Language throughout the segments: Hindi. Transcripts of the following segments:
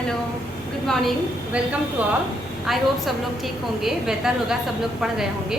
Hello, good morning, welcome to all. I hope सब लोग ठीक होंगे, बेहतर होगा, सब लोग पढ़ रहे होंगे।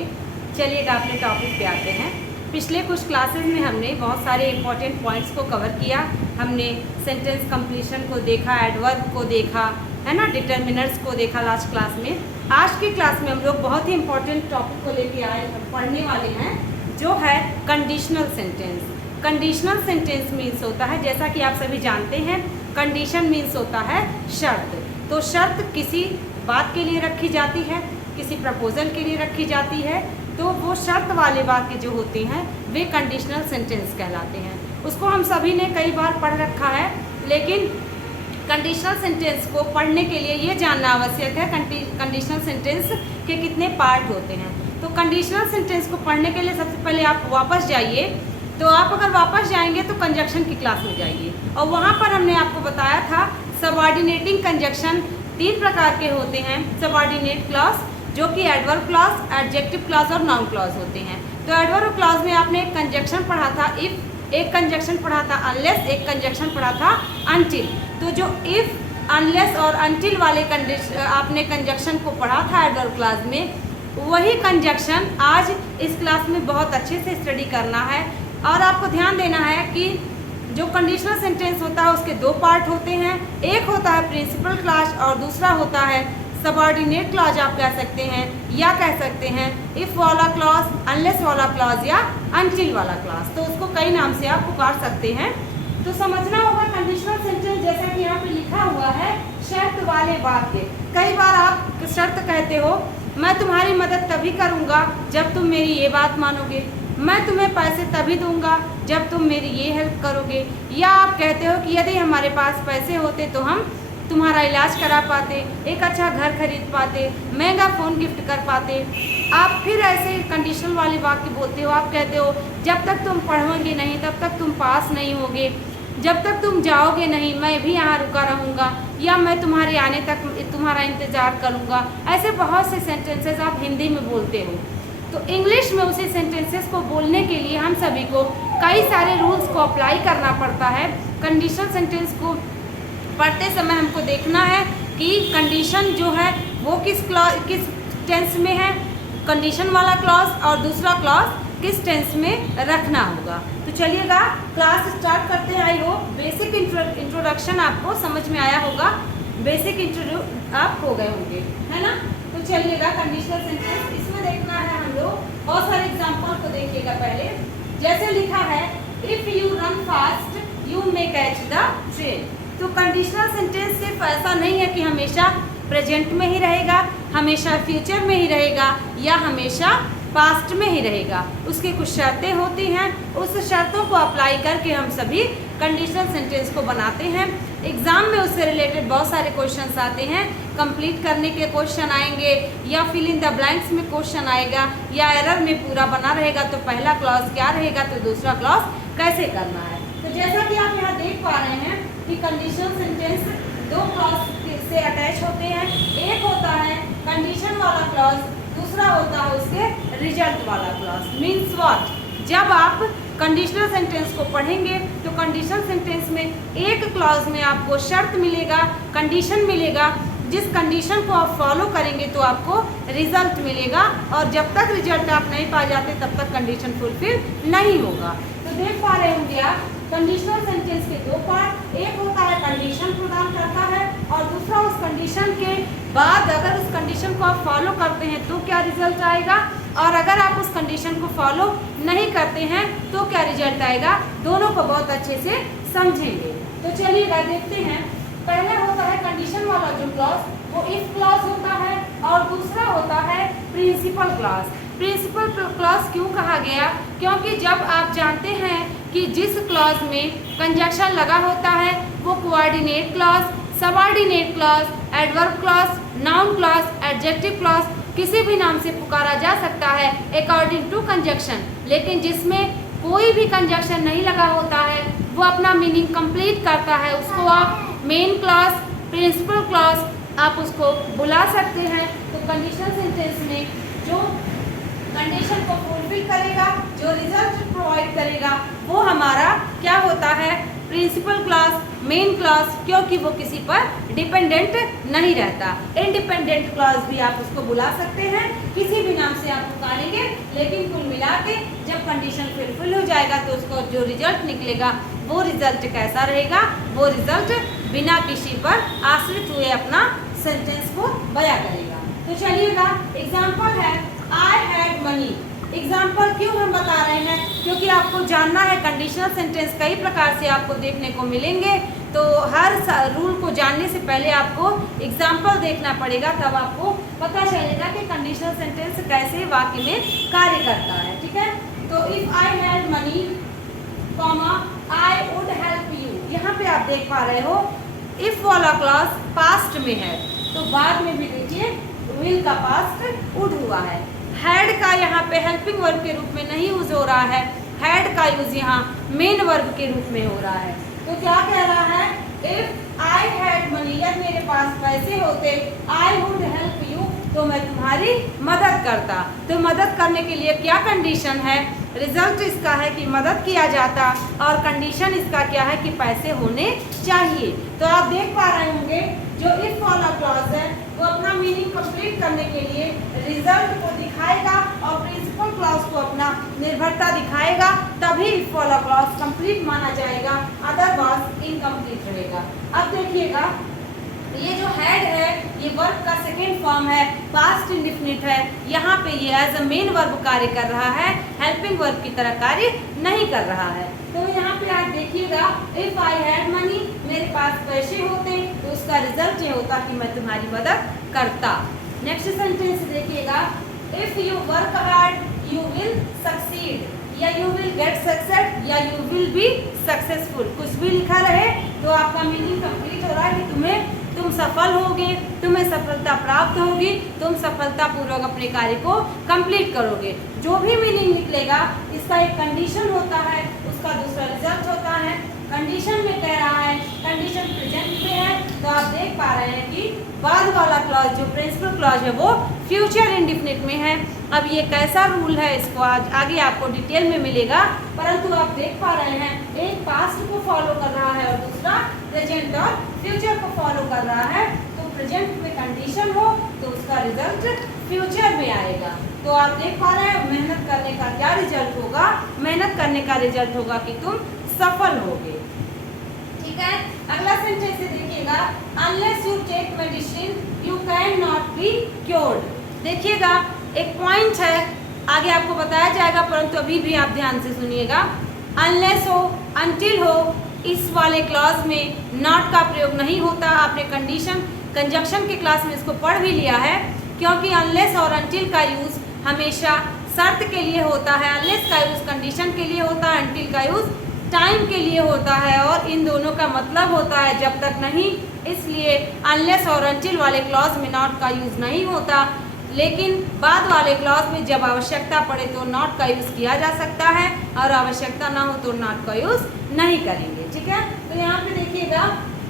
चलिएगा अपने टॉपिक पे आते हैं। पिछले कुछ क्लासेस में हमने बहुत सारे इंपॉर्टेंट पॉइंट्स को कवर किया। हमने सेंटेंस कंप्लीशन को देखा, एडवर्ब को देखा, है ना, डिटर्मिनर्स को देखा लास्ट क्लास में। आज की क्लास में हम लोग बहुत ही इंपॉर्टेंट टॉपिक को लेके पढ़ने वाले हैं, जो है conditional sentence. Conditional sentence means होता है, जैसा कि आप सभी जानते हैं, कंडीशन मीन्स होता है शर्त। तो शर्त किसी बात के लिए रखी जाती है, किसी प्रपोजल के लिए रखी जाती है, तो वो शर्त वाले वाक्य जो होते हैं वे कंडीशनल सेंटेंस कहलाते हैं। उसको हम सभी ने कई बार पढ़ रखा है, लेकिन कंडीशनल सेंटेंस को पढ़ने के लिए ये जानना आवश्यक है कंडीशनल सेंटेंस के कितने पार्ट होते हैं। तो कंडीशनल सेंटेंस को पढ़ने के लिए सबसे पहले आप वापस जाइए। तो आप अगर वापस जाएंगे तो कंजक्शन की क्लास में जाइए, और वहाँ पर हमने आपको बताया था सबऑर्डिनेटिंग कंजक्शन 3 प्रकार के होते हैं। सबऑर्डिनेट क्लॉज, जो कि एडवर्ब क्लॉज, एडजेक्टिव क्लॉज और नाउन क्लॉज होते हैं। तो एडवर्ब क्लॉज में आपने एक कंजक्शन पढ़ा था इफ, एक कंजक्शन पढ़ा था अनलेस, एक कंजक्शन पढ़ा था अनटिल। तो जो इफ, अनलेस और अनटिल वाले आपने कंजक्शन को पढ़ा था एडवर्ब क्लॉज में, वही कंजक्शन आज इस क्लास में बहुत अच्छे से स्टडी करना है। और आपको ध्यान देना है कि जो कंडीशनल सेंटेंस होता है उसके 2 पार्ट होते हैं। एक होता है प्रिंसिपल क्लॉज और दूसरा होता है सबऑर्डिनेट क्लॉज। आप कह सकते हैं या कह सकते हैं इफ वाला क्लॉज, अनलेस वाला क्लॉज या अनटिल वाला क्लॉज। तो उसको कई नाम से आप पुकार सकते हैं। तो समझना होगा कंडीशनल सेंटेंस, जैसा कि यहाँ पे लिखा हुआ है, शर्त वाले वाक्य। कई बार आप शर्त कहते हो, मैं तुम्हारी मदद तभी करूँगा जब तुम मेरी ये बात मानोगे, मैं तुम्हें पैसे तभी दूंगा जब तुम मेरी ये हेल्प करोगे। या आप कहते हो कि यदि हमारे पास पैसे होते तो हम तुम्हारा इलाज करा पाते, एक अच्छा घर खरीद पाते, महंगा फ़ोन गिफ्ट कर पाते। आप फिर ऐसे कंडीशनल वाले वाक्य बोलते हो। आप कहते हो जब तक तुम पढ़ोगे नहीं तब तक तुम पास नहीं होगे, जब तक तुम जाओगे नहीं मैं भी यहाँ रुका रहूँगा, या मैं तुम्हारे आने तक तुम्हारा इंतज़ार करूँगा। ऐसे बहुत से सेंटेंसेस आप हिंदी में बोलते हो। तो इंग्लिश में उसी सेंटेंसेस को बोलने के लिए हम सभी को कई सारे रूल्स को अप्लाई करना पड़ता है। कंडीशनल सेंटेंस को पढ़ते समय हमको देखना है कि कंडीशन जो है वो किस टेंस में है, कंडीशन वाला क्लॉज, और दूसरा क्लॉज किस टेंस में रखना होगा। तो चलिएगा क्लास स्टार्ट करते हैं। आई होप बेसिक इंट्रोडक्शन आपको समझ में आया होगा, बेसिक इंट्रोड्यू आप हो गए होंगे, है ना। तो चलिएगा कंडीशनल सेंटेंस इसमें देखना है हम लोग। बहुत सारे एग्जाम्पल को देखिएगा। पहले जैसे लिखा है if you run fast you may catch the train. तो कंडीशनल सेंटेंस सिर्फ ऐसा नहीं है कि हमेशा प्रेजेंट में ही रहेगा, हमेशा फ्यूचर में ही रहेगा, या हमेशा पास्ट में ही रहेगा। उसकी कुछ शर्तें होती हैं, उस शर्तों को अप्लाई करके हम सभी कंडीशनल सेंटेंस को बनाते हैं। एग्जाम में उससे रिलेटेड बहुत सारे क्वेश्चंस आते हैं। कंप्लीट करने के क्वेश्चन आएंगे, या फिल इन द ब्लैंक्स में क्वेश्चन आएगा, या एरर में पूरा बना रहेगा तो पहला क्लॉज क्या रहेगा तो दूसरा क्लॉज कैसे करना है। तो जैसा कि आप यहाँ देख पा रहे हैं कि कंडीशनल सेंटेंस 2 क्लॉज से अटैच होते हैं। एक होता है कंडीशन वाला क्लॉज, दूसरा होता है उसके रिजल्ट वाला क्लॉज। मीन्स व्हाट, जब आप कंडीशनल सेंटेंस को पढ़ेंगे तो कंडीशनल सेंटेंस में एक क्लॉज में आपको शर्त मिलेगा, कंडीशन मिलेगा। जिस कंडीशन को आप फॉलो करेंगे तो आपको रिजल्ट मिलेगा, और जब तक रिजल्ट आप नहीं पा जाते तब तक कंडीशन फुलफिल नहीं होगा। तो देख पा रहे होंगे आप कंडीशनल सेंटेंस के 2 पार्ट। एक होता है कंडीशन प्रदान करता है, और दूसरा उस कंडीशन के बाद अगर उस कंडीशन को आप फॉलो करते हैं तो क्या रिजल्ट आएगा, और अगर आप उस कंडीशन को फॉलो नहीं करते हैं तो क्या रिजल्ट आएगा। दोनों को बहुत अच्छे से समझेंगे। तो चलिएगा देखते हैं। पहला होता है कंडीशन वाला जो क्लॉज, वो इफ क्लॉज होता है, और दूसरा होता है प्रिंसिपल क्लॉज। प्रिंसिपल क्लॉज क्यों कहा गया, क्योंकि जब आप जानते हैं कि जिस क्लॉज में कंजक्शन लगा होता है वो coordinate clause, subordinate clause, adverb clause, noun clause, adjective clause किसी भी नाम से पुकारा जा सकता है अकॉर्डिंग टू कंजक्शन। लेकिन जिसमें कोई भी कंजक्शन नहीं लगा होता है वो अपना मीनिंग कंप्लीट करता है, उसको आप मेन क्लॉज, प्रिंसिपल क्लॉज आप उसको बुला सकते हैं। तो कंडीशनल सेंटेंस में जो कंडीशन को फुलफिल करेगा, जो रिजल्ट प्रोवाइड करेगा, वो हमारा क्या होता है, प्रिंसिपल क्लॉज, मेन क्लॉज, क्योंकि वो किसी पर डिपेंडेंट नहीं रहता। इंडिपेंडेंट क्लॉज भी आप उसको बुला सकते हैं, किसी भी नाम से आप पुकारेंगे, लेकिन कुल मिला के जब कंडीशन फुलफिल हो जाएगा तो उसको जो रिजल्ट निकलेगा वो रिजल्ट कैसा रहेगा, वो रिजल्ट बिना किसी पर आश्रित हुए अपना सेंटेंस को बयां करेगा। तो चलिएगा, एग्जाम्पल है आई हैड मनी। एग्जाम्पल क्यों हम बता रहे हैं, क्योंकि आपको जानना है कंडीशनल सेंटेंस कई प्रकार से आपको देखने को मिलेंगे, तो हर रूल को जानने से पहले आपको एग्जाम्पल देखना पड़ेगा, तब आपको पता चलेगा कि कंडीशनल सेंटेंस कैसे वाक्य में कार्य करता है। ठीक है, तो if I had money comma I would help you, यहाँ पे आप देख पा रहे हो इफ वाला क्लॉज पास्ट में है, तो बाद में भी देखिए विल का पास्ट वुड हुआ है। हैड का यहाँ पे हेल्पिंग वर्ब के रूप में नहीं यूज हो रहा है, हैड का यूज यहाँ मेन वर्ब के रूप में हो रहा है। तो क्या कह रहा है, इफ आई हैड मनी, यदि मेरे पास पैसे होते, आई वुड हेल्प यू, तो मैं तुम्हारी मदद करता। तो मदद करने के लिए क्या कंडीशन है, रिजल्ट इसका है कि मदद किया जाता, और कंडीशन इसका क्या है कि पैसे होने चाहिए। तो आप देख पा रहे होंगे जो इफ वाला क्लॉज है वो अपना मीनिंग कंप्लीट करने के लिए रिजल्ट को दिखाएगा और प्रिंसिपल क्लॉज को अपना निर्भरता दिखाएगा, तभी इफ वाला क्लॉज कंप्लीट माना जाएगा, अदरवाइज इनकम्प्लीट रहेगा। अब देखिएगा, ये जो हैड है ये वर्ब का सेकेंड फॉर्म है, पास्ट इंडिफिनिट है, यहाँ पे ये एज अ मेन वर्ब कार्य कर रहा है, हेल्पिंग वर्ब की तरह कार्य नहीं कर रहा है। तो यहाँ पे आप देखिएगा, इफ आई हैड मनी, मेरे पास पैसे होते, तो उसका रिजल्ट ये होता कि मैं तुम्हारी मदद करता। नेक्स्ट सेंटेंस देखिएगा, if you work hard you will succeed, या यू विल गेट सक्सेस, या यू विल बी सक्सेसफुल, कुछ भी लिखा रहे तो आपका मीनिंग कंप्लीट हो रहा है कि तुम सफल होगे, तुम्हें सफलता प्राप्त होगी, तुम सफलतापूर्वक अपने कार्य को कंप्लीट करोगे। जो भी मीनिंग निकलेगा इसका एक कंडीशन होता है, उसका दूसरा रिजल्ट होता है। कंडीशन में कह रहा है, कंडीशन प्रेजेंट में है, तो आप देख पा रहे हैं कि बाद वाला क्लॉज जो प्रिंसिपल क्लॉज है वो फ्यूचर इंडिफिनिट में है। अब ये कैसा रूल है इसको आज आगे आपको डिटेल में मिलेगा, परंतु आप देख पा रहे हैं एक पास्ट को फॉलो कर रहा है और दूसरा प्रेजेंट और फ्यूचर को फॉलो कर रहा है। तो प्रेजेंट में कंडीशन हो तो उसका रिजल्ट फ्यूचर में आएगा। तो आप देख पा रहे हैं मेहनत करने का क्या रिजल्ट होगा, मेहनत करने का रिजल्ट होगा कि तुम सफल होगे। ठीक है, अगला सेंटेंस देखिएगा, unless you take medicine you can not be cured. देखिएगा एक पॉइंट है, आगे आपको बताया जाएगा, परंतु अभी भी आप ध्यान से सुनिएगा। अनलेस हो, अनटिल हो, इस वाले क्लॉज में नॉट का प्रयोग नहीं होता। आपने कंडीशन कंजक्शन के क्लास में इसको पढ़ भी लिया है, क्योंकि अनलेस और अनटिल का यूज हमेशा शर्त के लिए होता है। अनलेस का यूज कंडीशन के लिए होता है, अनटिल का यूज टाइम के लिए होता है, और इन दोनों का मतलब होता है जब तक नहीं। इसलिए अनलेस और अनटिल वाले क्लॉज में नॉट का यूज नहीं होता, लेकिन बाद वाले क्लॉज में जब आवश्यकता पड़े तो नॉट का यूज़ किया जा सकता है, और आवश्यकता ना हो तो नॉट का यूज़ नहीं करेंगे। ठीक है, तो यहाँ पे देखिएगा,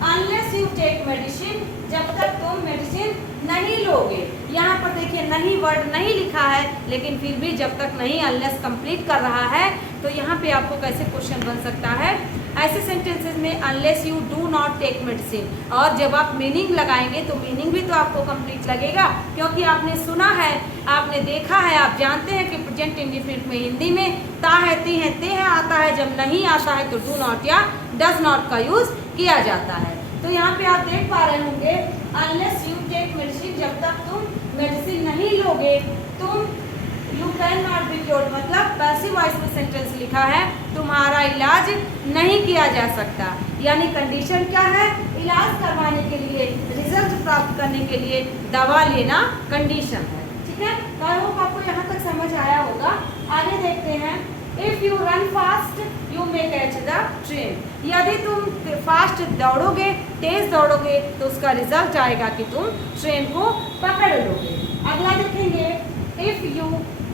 अनलेस यू टेक मेडिसिन, जब तक तुम मेडिसिन नहीं लोगे। यहाँ पर देखिए नहीं वर्ड नहीं लिखा है, लेकिन फिर भी जब तक नहीं अनलेस कंप्लीट कर रहा है, तो यहाँ पे आपको कैसे क्वेश्चन बन सकता है, ऐसे सेंटेंसेस में unless you do not take medicine, और जब आप मीनिंग लगाएंगे तो मीनिंग भी तो आपको कंप्लीट लगेगा, क्योंकि आपने सुना है, आपने देखा है, आप जानते हैं कि प्रेजेंट इंडिफिनिट में हिंदी में ता है, ती है, ते है आता है, जब नहीं आता है तो डू नॉट या डज नॉट का यूज किया जाता है। तो यहाँ पे आप देख पा रहे होंगे, अनलेस यू टेक मेडिसिन, जब तक तुम मेडिसिन नहीं लोगे तुम you can not be cured, मतलब पैसिव वॉइस में सेंटेंस लिखा है, तुम्हारा इलाज नहीं किया जा सकता। यानी कंडीशन क्या है, इलाज करवाने के लिए, रिजल्ट प्राप्त करने के लिए दवा लेना कंडीशन है। ठीक है, तो आई होप आपको यहाँ तक समझ आया होगा। आगे देखते हैं, if you run fast you may catch the train, यदि तुम फास्ट दौड़ोगे, तेज दौड़ोगे, तो उसका रिजल्ट आएगा कि तुम ट्रेन को पकड़ लोगे। अगला देखेंगे,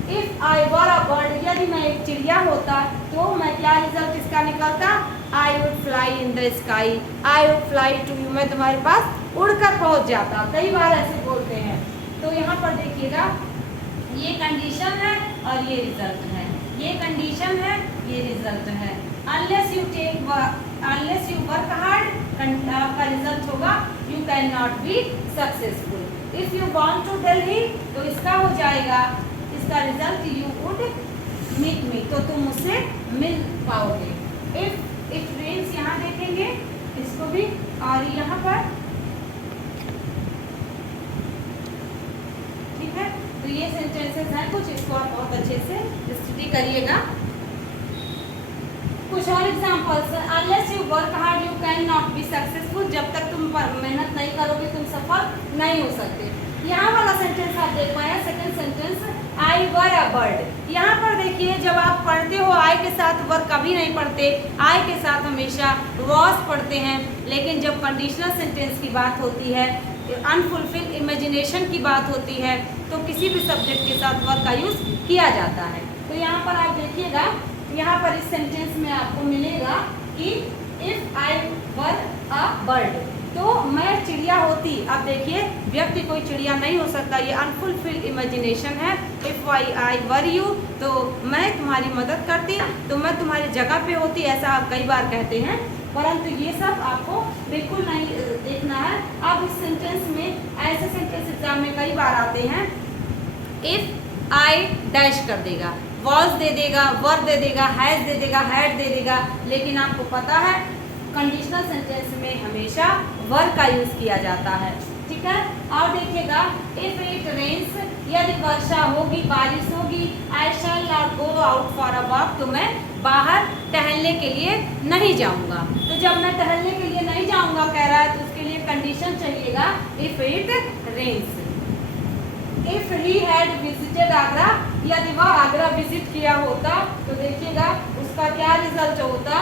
if I were a bird, यदि मैं एक चिड़िया होता तो मैं क्या रिजल्ट इसका निकलता, I would fly in the sky, I would fly to you, मैं तुम्हारे पास उड़कर पहुंच जाता। कई बार ऐसे बोलते हैं। तो यहाँ पर देखिएगा, ये कंडीशन है और ये रिजल्ट है, ये कंडीशन है, ये रिजल्ट है। अनलेस यू वर्क हार्ड आपका रिजल्ट होगा you can not be successful. If you want to Delhi तो इसका हो जाएगा, इसका result you would meet me, तो तुम मुझसे मिल पाओगे। इफ रेन्स यहाँ देखेंगे इसको भी, और यहाँ पर ठीक है। तो ये सेंटेंसेस हैं कुछ, इसको आप बहुत अच्छे से स्टडी करिएगा। कुछ और examples, unless you work hard you can not be successful, जब तक तुम मेहनत नहीं करोगे तुम सफल नहीं हो सकते। यहाँ वाला सेंटेंस आप देख पाए, second sentence, I were a bird. यहाँ पर देखिए जब आप पढ़ते हो आई के साथ वर कभी नहीं पढ़ते, आई के साथ हमेशा वॉज पढ़ते हैं। लेकिन जब कंडीशनल सेंटेंस की बात होती है, अनफुलफिल इमेजिनेशन की बात होती है, तो किसी भी सब्जेक्ट के साथ वर का यूज़ किया जाता है। तो यहाँ पर आप देखिएगा, यहाँ पर इस सेंटेंस में आपको मिलेगा कि if I were a bird, तो मैं चिड़िया होती। अब देखिए व्यक्ति कोई चिड़िया नहीं हो सकता, ये अनफुलफिल्ड इमेजिनेशन है। इफ आई वर यू, तो मैं तुम्हारी मदद करती, तो मैं तुम्हारी जगह पे होती, ऐसा आप कई बार कहते हैं, परंतु ये सब आपको बिल्कुल नहीं देखना है। अब इस सेंटेंस में ऐसे सेंटेंस एग्जाम में कई बार आते हैं, इफ आई डैश कर देगा, वॉज दे देगा, वर दे देगा, हैज दे देगा, हैड दे देगा, लेकिन आपको पता है कंडीशनल सेंटेंस में हमेशा वर का यूज किया जाता है, ठीक है। और देखिएगा, इफ इट रेन्स, यदि वर्षा होगी, बारिश होगी, I shall not go out for a walk, तो मैं बाहर टहलने के लिए नहीं जाऊंगा। तो जब मैं टहलने के लिए नहीं जाऊंगा कह रहा है, तो उसके लिए कंडीशन चाहिएगा if it rains. If he had visited Agra, यदि वह आगरा विजिट किया होता, तो देखिएगा उसका क्या रिजल्ट होता,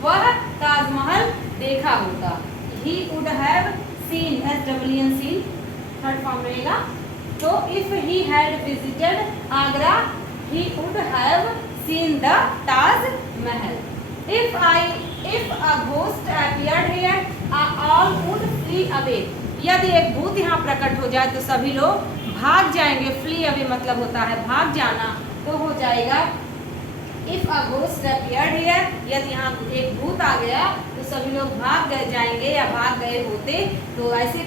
वह ताजमहल देखा होता। He would have seen, SWN seen third form रहेगा। तो if he had visited Agra, he would have seen the Taj Mahal. If a ghost appeared here, all would flee away, यदि एक भूत यहाँ प्रकट हो जाए तो सभी लोग भाग जाएंगे। फ्ली अवे मतलब होता है भाग जाना, तो हो जाएगा if a ghost appeared here, यदि यहाँ एक भूत आ गया तो सभी लोग भाग गए जाएंगे या भाग गए होते। तो ऐसे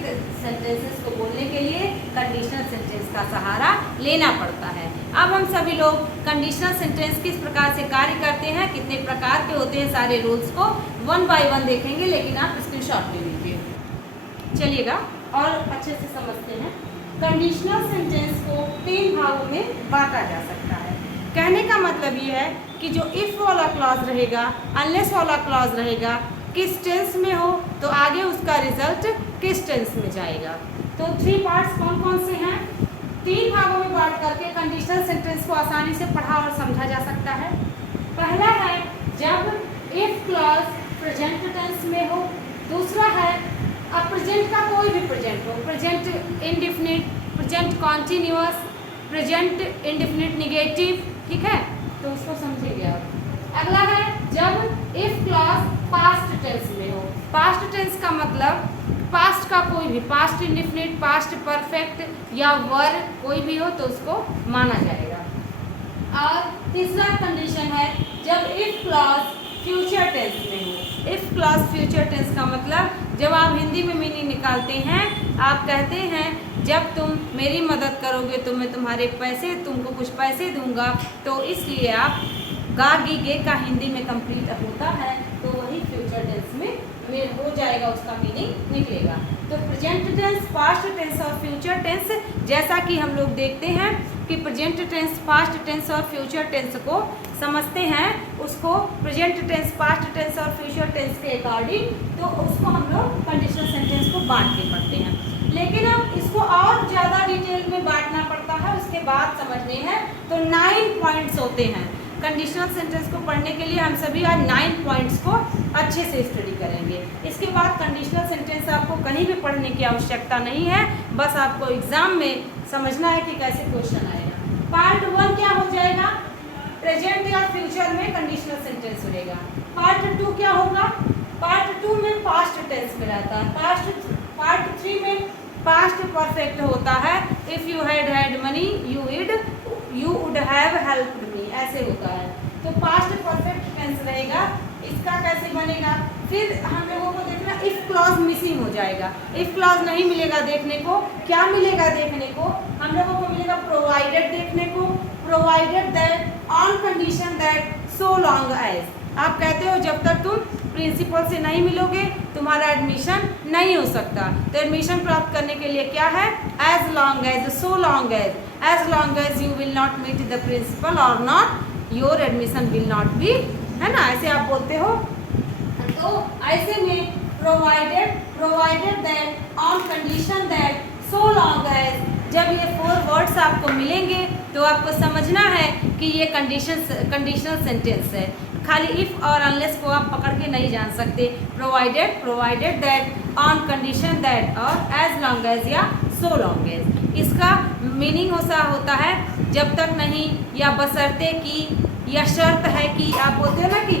सेंटेंसेस को बोलने के लिए कंडीशनल सेंटेंस का सहारा लेना पड़ता है। अब हम सभी लोग कंडीशनल सेंटेंस किस प्रकार से कार्य करते हैं, कितने प्रकार के होते हैं, सारे रूल्स को वन बाय वन देखेंगे, लेकिन आप स्क्रीनशॉट ले लीजिए। चलिएगा और अच्छे से समझते हैं। कंडीशनल सेंटेंस को 3 भागों में बांटा जा सकता है। कहने का मतलब ये है कि जो इफ वाला क्लॉज रहेगा, अनलेस वाला क्लॉज रहेगा, किस टेंस में हो तो आगे उसका रिजल्ट किस टेंस में जाएगा। तो 3 पार्ट्स कौन कौन से हैं, 3 भागों में बांट करके कंडीशनल सेंटेंस को आसानी से पढ़ा और समझा जा सकता है। पहला है जब इफ क्लॉज प्रेजेंट टेंस में हो, दूसरा है अब प्रेजेंट का कोई भी प्रेजेंट हो, present indefinite, present continuous, present indefinite negative, ठीक है, तो उसको समझिए आप। अगला है जब इफ क्लॉज पास्ट टेंस में हो, पास्ट टेंस का मतलब पास्ट का कोई भी, पास्ट इंडेफिनिट, पास्ट परफेक्ट या वर कोई भी हो तो उसको माना जाएगा। और तीसरा कंडीशन है जब इफ क्लॉज फ्यूचर टेंस में हो। इफ क्लॉज फ्यूचर टेंस का मतलब जब आप हिंदी में मीनिंग निकालते हैं, आप कहते हैं जब तुम मेरी मदद करोगे तो मैं तुमको कुछ पैसे दूंगा, तो इसलिए आप गा गी गे का हिंदी में कंप्लीट होता है, तो वही फ्यूचर टेंस में हो जाएगा, उसका मीनिंग निकलेगा। तो प्रेजेंट टेंस, पास्ट टेंस और फ्यूचर टेंस, जैसा कि हम लोग देखते हैं कि प्रेजेंट टेंस, पास्ट टेंस और फ्यूचर टेंस को समझते हैं, उसको प्रेजेंट टेंस, पास्ट टेंस और फ्यूचर टेंस के अकॉर्डिंग, तो उसको हम लोग कंडीशनल सेंटेंस को बांट के पढ़ते हैं। लेकिन अब इसको और ज़्यादा डिटेल में बांटना पड़ता है, उसके बाद समझने हैं तो 9 पॉइंट्स होते हैं। कंडीशनल सेंटेंस को पढ़ने के लिए हम सभी आज 9 पॉइंट्स को अच्छे से स्टडी करेंगे। इसके बाद कंडीशनल सेंटेंस आपको कहीं भी पढ़ने की आवश्यकता नहीं है, बस आपको एग्जाम में समझना है कि कैसे क्वेश्चन आएगा। पार्ट 1 क्या हो जाएगा, प्रेजेंट या फ्यूचर में कंडीशनल सेंटेंस रहेगा। पार्ट 2 क्या होगा, पार्ट 2 में पास्ट टेंस में रहता है। पार्ट 3 में पास्ट परफेक्ट होता है, if you had money you would have helped me, ऐसे होता है। तो पास्ट परफेक्ट टेंस रहेगा, इसका कैसे बनेगा, बनेगा। फिर हम लोगों को देखना इफ क्लॉज मिसिंग हो जाएगा, इफ क्लॉज नहीं मिलेगा देखने को, क्या मिलेगा देखने को, हम लोगों को मिलेगा प्रोवाइडेड देखने को, provided that on condition that so long as. आप कहते हो जब तक तुम प्रिंसिपल से नहीं मिलोगे तुम्हारा एडमिशन नहीं हो सकता। तो एडमिशन प्राप्त करने के लिए क्या है, as long as, so long as you will not meet the principal और not your admission will not be, है ना, ऐसे आप बोलते हो। तो ऐसे में provided that on condition that so long as, जब ये 4 वर्ड्स आपको मिलेंगे तो आपको समझना है कि ये कंडीशनल सेंटेंस है। खाली इफ और अनलेस को आप पकड़ के नहीं जान सकते। Provided that on condition that और एज लॉन्ग एज या सो लॉन्ग एज। इसका मीनिंग होता है जब तक नहीं, या बशर्ते कि, या शर्त है कि। आप बोलते हो ना कि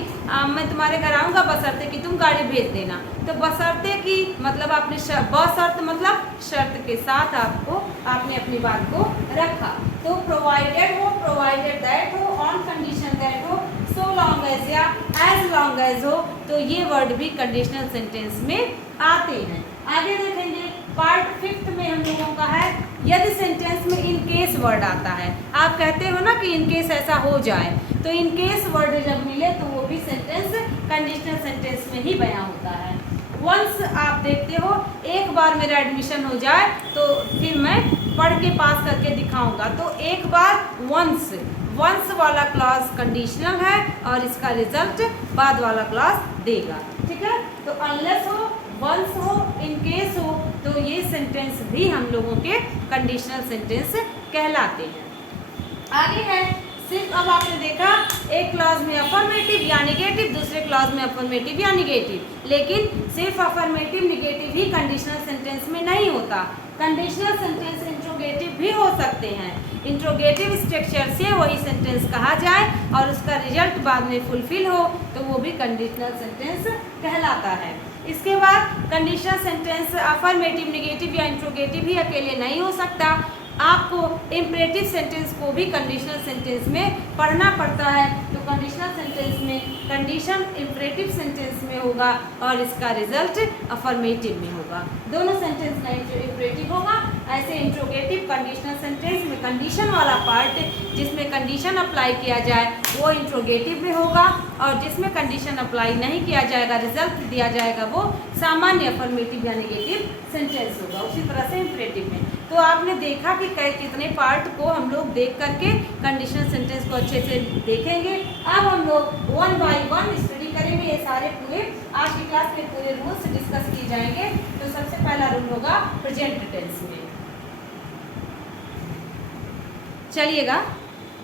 मैं तुम्हारे घर आऊँगा बशर्ते कि तुम गाड़ी भेज देना, तो बशर्ते कि मतलब आपने बशर्त मतलब शर्त के साथ आपने अपनी बात को रखा। तो प्रोवाइडेड हो, प्रोवाइडेड दैट हो, ऑन कंडीशन दैट हो, सो लॉन्ग एज या एज लॉन्ग एज हो, तो ये वर्ड भी कंडीशनल सेंटेंस में आते हैं। आगे देखेंगे पार्ट 5 में हम लोगों का है यदि सेंटेंस में इन केस वर्ड आता है। आप कहते हो ना कि इन केस ऐसा हो जाए, तो इन केस वर्ड जब मिले तो वो भी सेंटेंस कंडीशनल सेंटेंस में ही बयां होता है। वंस आप देखते हो एक बार मेरा एडमिशन हो जाए तो फिर मैं पढ़ के पास करके दिखाऊंगा, तो एक बार वंस वाला क्लॉज कंडीशनल है और इसका रिजल्ट बाद वाला क्लॉज देगा, ठीक है। तो अनलेस हो, वंस हो, इन केस हो, तो ये सेंटेंस भी हम लोगों के कंडीशनल सेंटेंस कहलाते हैं। आगे है सिर्फ, अब आपने देखा एक क्लॉज में अफर्मेटिव या निगेटिव, दूसरे क्लॉज में अफर्मेटिव या निगेटिव, लेकिन सिर्फ अफर्मेटिव निगेटिव ही कंडीशनल सेंटेंस में नहीं होता। कंडीशनल सेंटेंस इंट्रोगेटिव भी हो सकते हैं। इंट्रोगेटिव स्ट्रक्चर से वही सेंटेंस कहा जाए और उसका रिजल्ट बाद में फुलफिल हो तो वो भी कंडीशनल सेंटेंस कहलाता है। इसके बाद कंडीशनल सेंटेंस अफर्मेटिव, निगेटिव या इंट्रोगेटिव ही अकेले नहीं हो सकता, आपको इम्परेटिव सेंटेंस को भी कंडीशनल सेंटेंस में पढ़ना पड़ता है। तो कंडीशनल सेंटेंस में कंडीशन इम्परेटिव सेंटेंस में होगा और इसका रिजल्ट अफर्मेटिव में होगा। दोनों सेंटेंस का इम्परेटिव होगा। ऐसे इंट्रोगेटिव कंडीशनल सेंटेंस में कंडीशन वाला पार्ट जिसमें कंडीशन अप्लाई किया जाए वो इंट्रोगेटिव में होगा, और जिसमें कंडीशन अप्लाई नहीं किया जाएगा, रिजल्ट दिया जाएगा, वो सामान्य अफर्मेटिव या नेगेटिव सेंटेंस होगा। उसी तरह से इम्परेटिव में तो आपने देखा कि कितने पार्ट को हम लोग देख करके कंडीशनल सेंटेंस को अच्छे से देखेंगे। अब हम लोग 1 बाय 1 स्टडी करेंगे। ये सारे पूरे आज की क्लास में पूरे रूल्स डिस्कस किए जाएंगे। तो सबसे पहला रूल होगा प्रेजेंट टेंस में। चलिएगा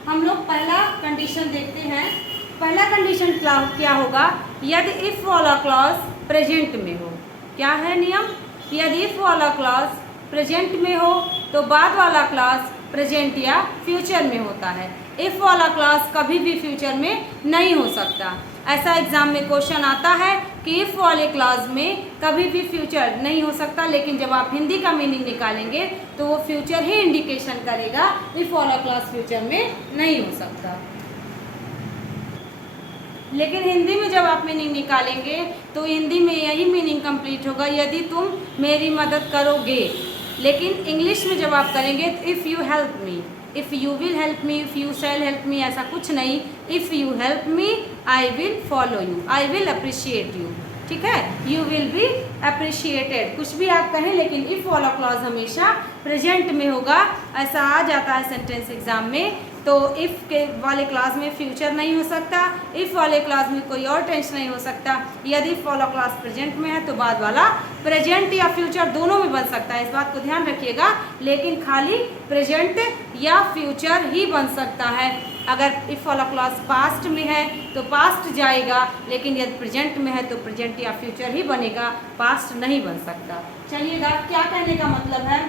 हम लोग पहला कंडीशन देखते हैं। पहला कंडीशन क्या होगा, यदि इफ वाला क्लॉज प्रेजेंट में हो। क्या है नियम, यदि इफ वाला क्लॉज प्रेजेंट में हो तो बाद वाला क्लॉज प्रेजेंट या फ्यूचर में होता है। इफ वाला क्लॉज कभी भी फ्यूचर में नहीं हो सकता। ऐसा एग्जाम में क्वेश्चन आता है कि इफ वाले क्लॉज में कभी भी फ्यूचर नहीं हो सकता, लेकिन जब आप हिंदी का मीनिंग निकालेंगे तो वो फ्यूचर ही इंडिकेशन करेगा, इफ वाला क्लॉज फ्यूचर में नहीं हो सकता। लेकिन हिंदी में जब आप मीनिंग निकालेंगे तो हिंदी में यही मीनिंग कंप्लीट होगा, यदि तुम मेरी मदद करोगे। लेकिन इंग्लिश में जब आप करेंगे तो if you help me, if you will help me, if you shall help me, ऐसा कुछ नहीं। If you help me I will follow you, I will appreciate you, ठीक है, यू विल बी अप्रिशिएटेड। कुछ भी आप कहें लेकिन इफ़ वाला क्लॉज हमेशा प्रेजेंट में होगा। ऐसा आ जाता है सेंटेंस एग्जाम में। तो इफ़ के वाले क्लास में फ्यूचर नहीं हो सकता, इफ़ वाले क्लास में कोई और टेंस नहीं हो सकता। यदि इफ़ वाला क्लास प्रेजेंट में है तो बाद वाला प्रेजेंट या फ्यूचर दोनों में बन सकता है, इस बात को ध्यान रखिएगा। लेकिन खाली प्रेजेंट या फ्यूचर ही बन सकता है। अगर इफ़ वाला क्लास पास्ट में है तो पास्ट जाएगा, लेकिन यदि प्रेजेंट में है तो प्रेजेंट या फ्यूचर ही बनेगा, पास्ट नहीं बन सकता। चलिएगा क्या कहने का मतलब है,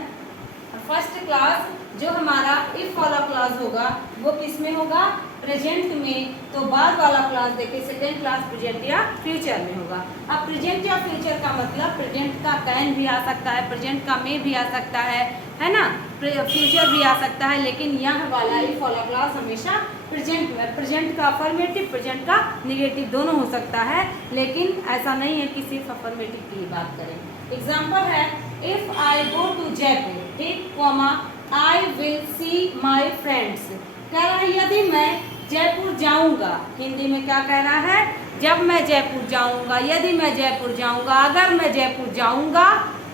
फर्स्ट क्लास जो हमारा इफ वाला क्लॉज होगा वो किस में होगा, प्रेजेंट में, तो बाद वाला क्लास देखिए सेकेंड क्लास प्रेजेंट या फ्यूचर में होगा। अब प्रेजेंट या फ्यूचर का मतलब प्रेजेंट का कैन भी आ सकता है, प्रेजेंट का मे भी आ सकता है ना, फ्यूचर भी आ सकता है, लेकिन यह वाला इफ वाला क्लास हमेशा प्रेजेंट में, प्रेजेंट का अफर्मेटिव प्रेजेंट का निगेटिव दोनों हो सकता है, लेकिन ऐसा नहीं है कि सिर्फ अफर्मेटिव की ही बात करें। एग्जाम्पल है if I go to Jaipur, ठीक, comma I will see my friends. कह रहा है यदि मैं जयपुर जाऊंगा, हिंदी में क्या कह रहा है, जब मैं जयपुर जाऊंगा, यदि मैं जयपुर जाऊंगा, अगर मैं जयपुर जाऊंगा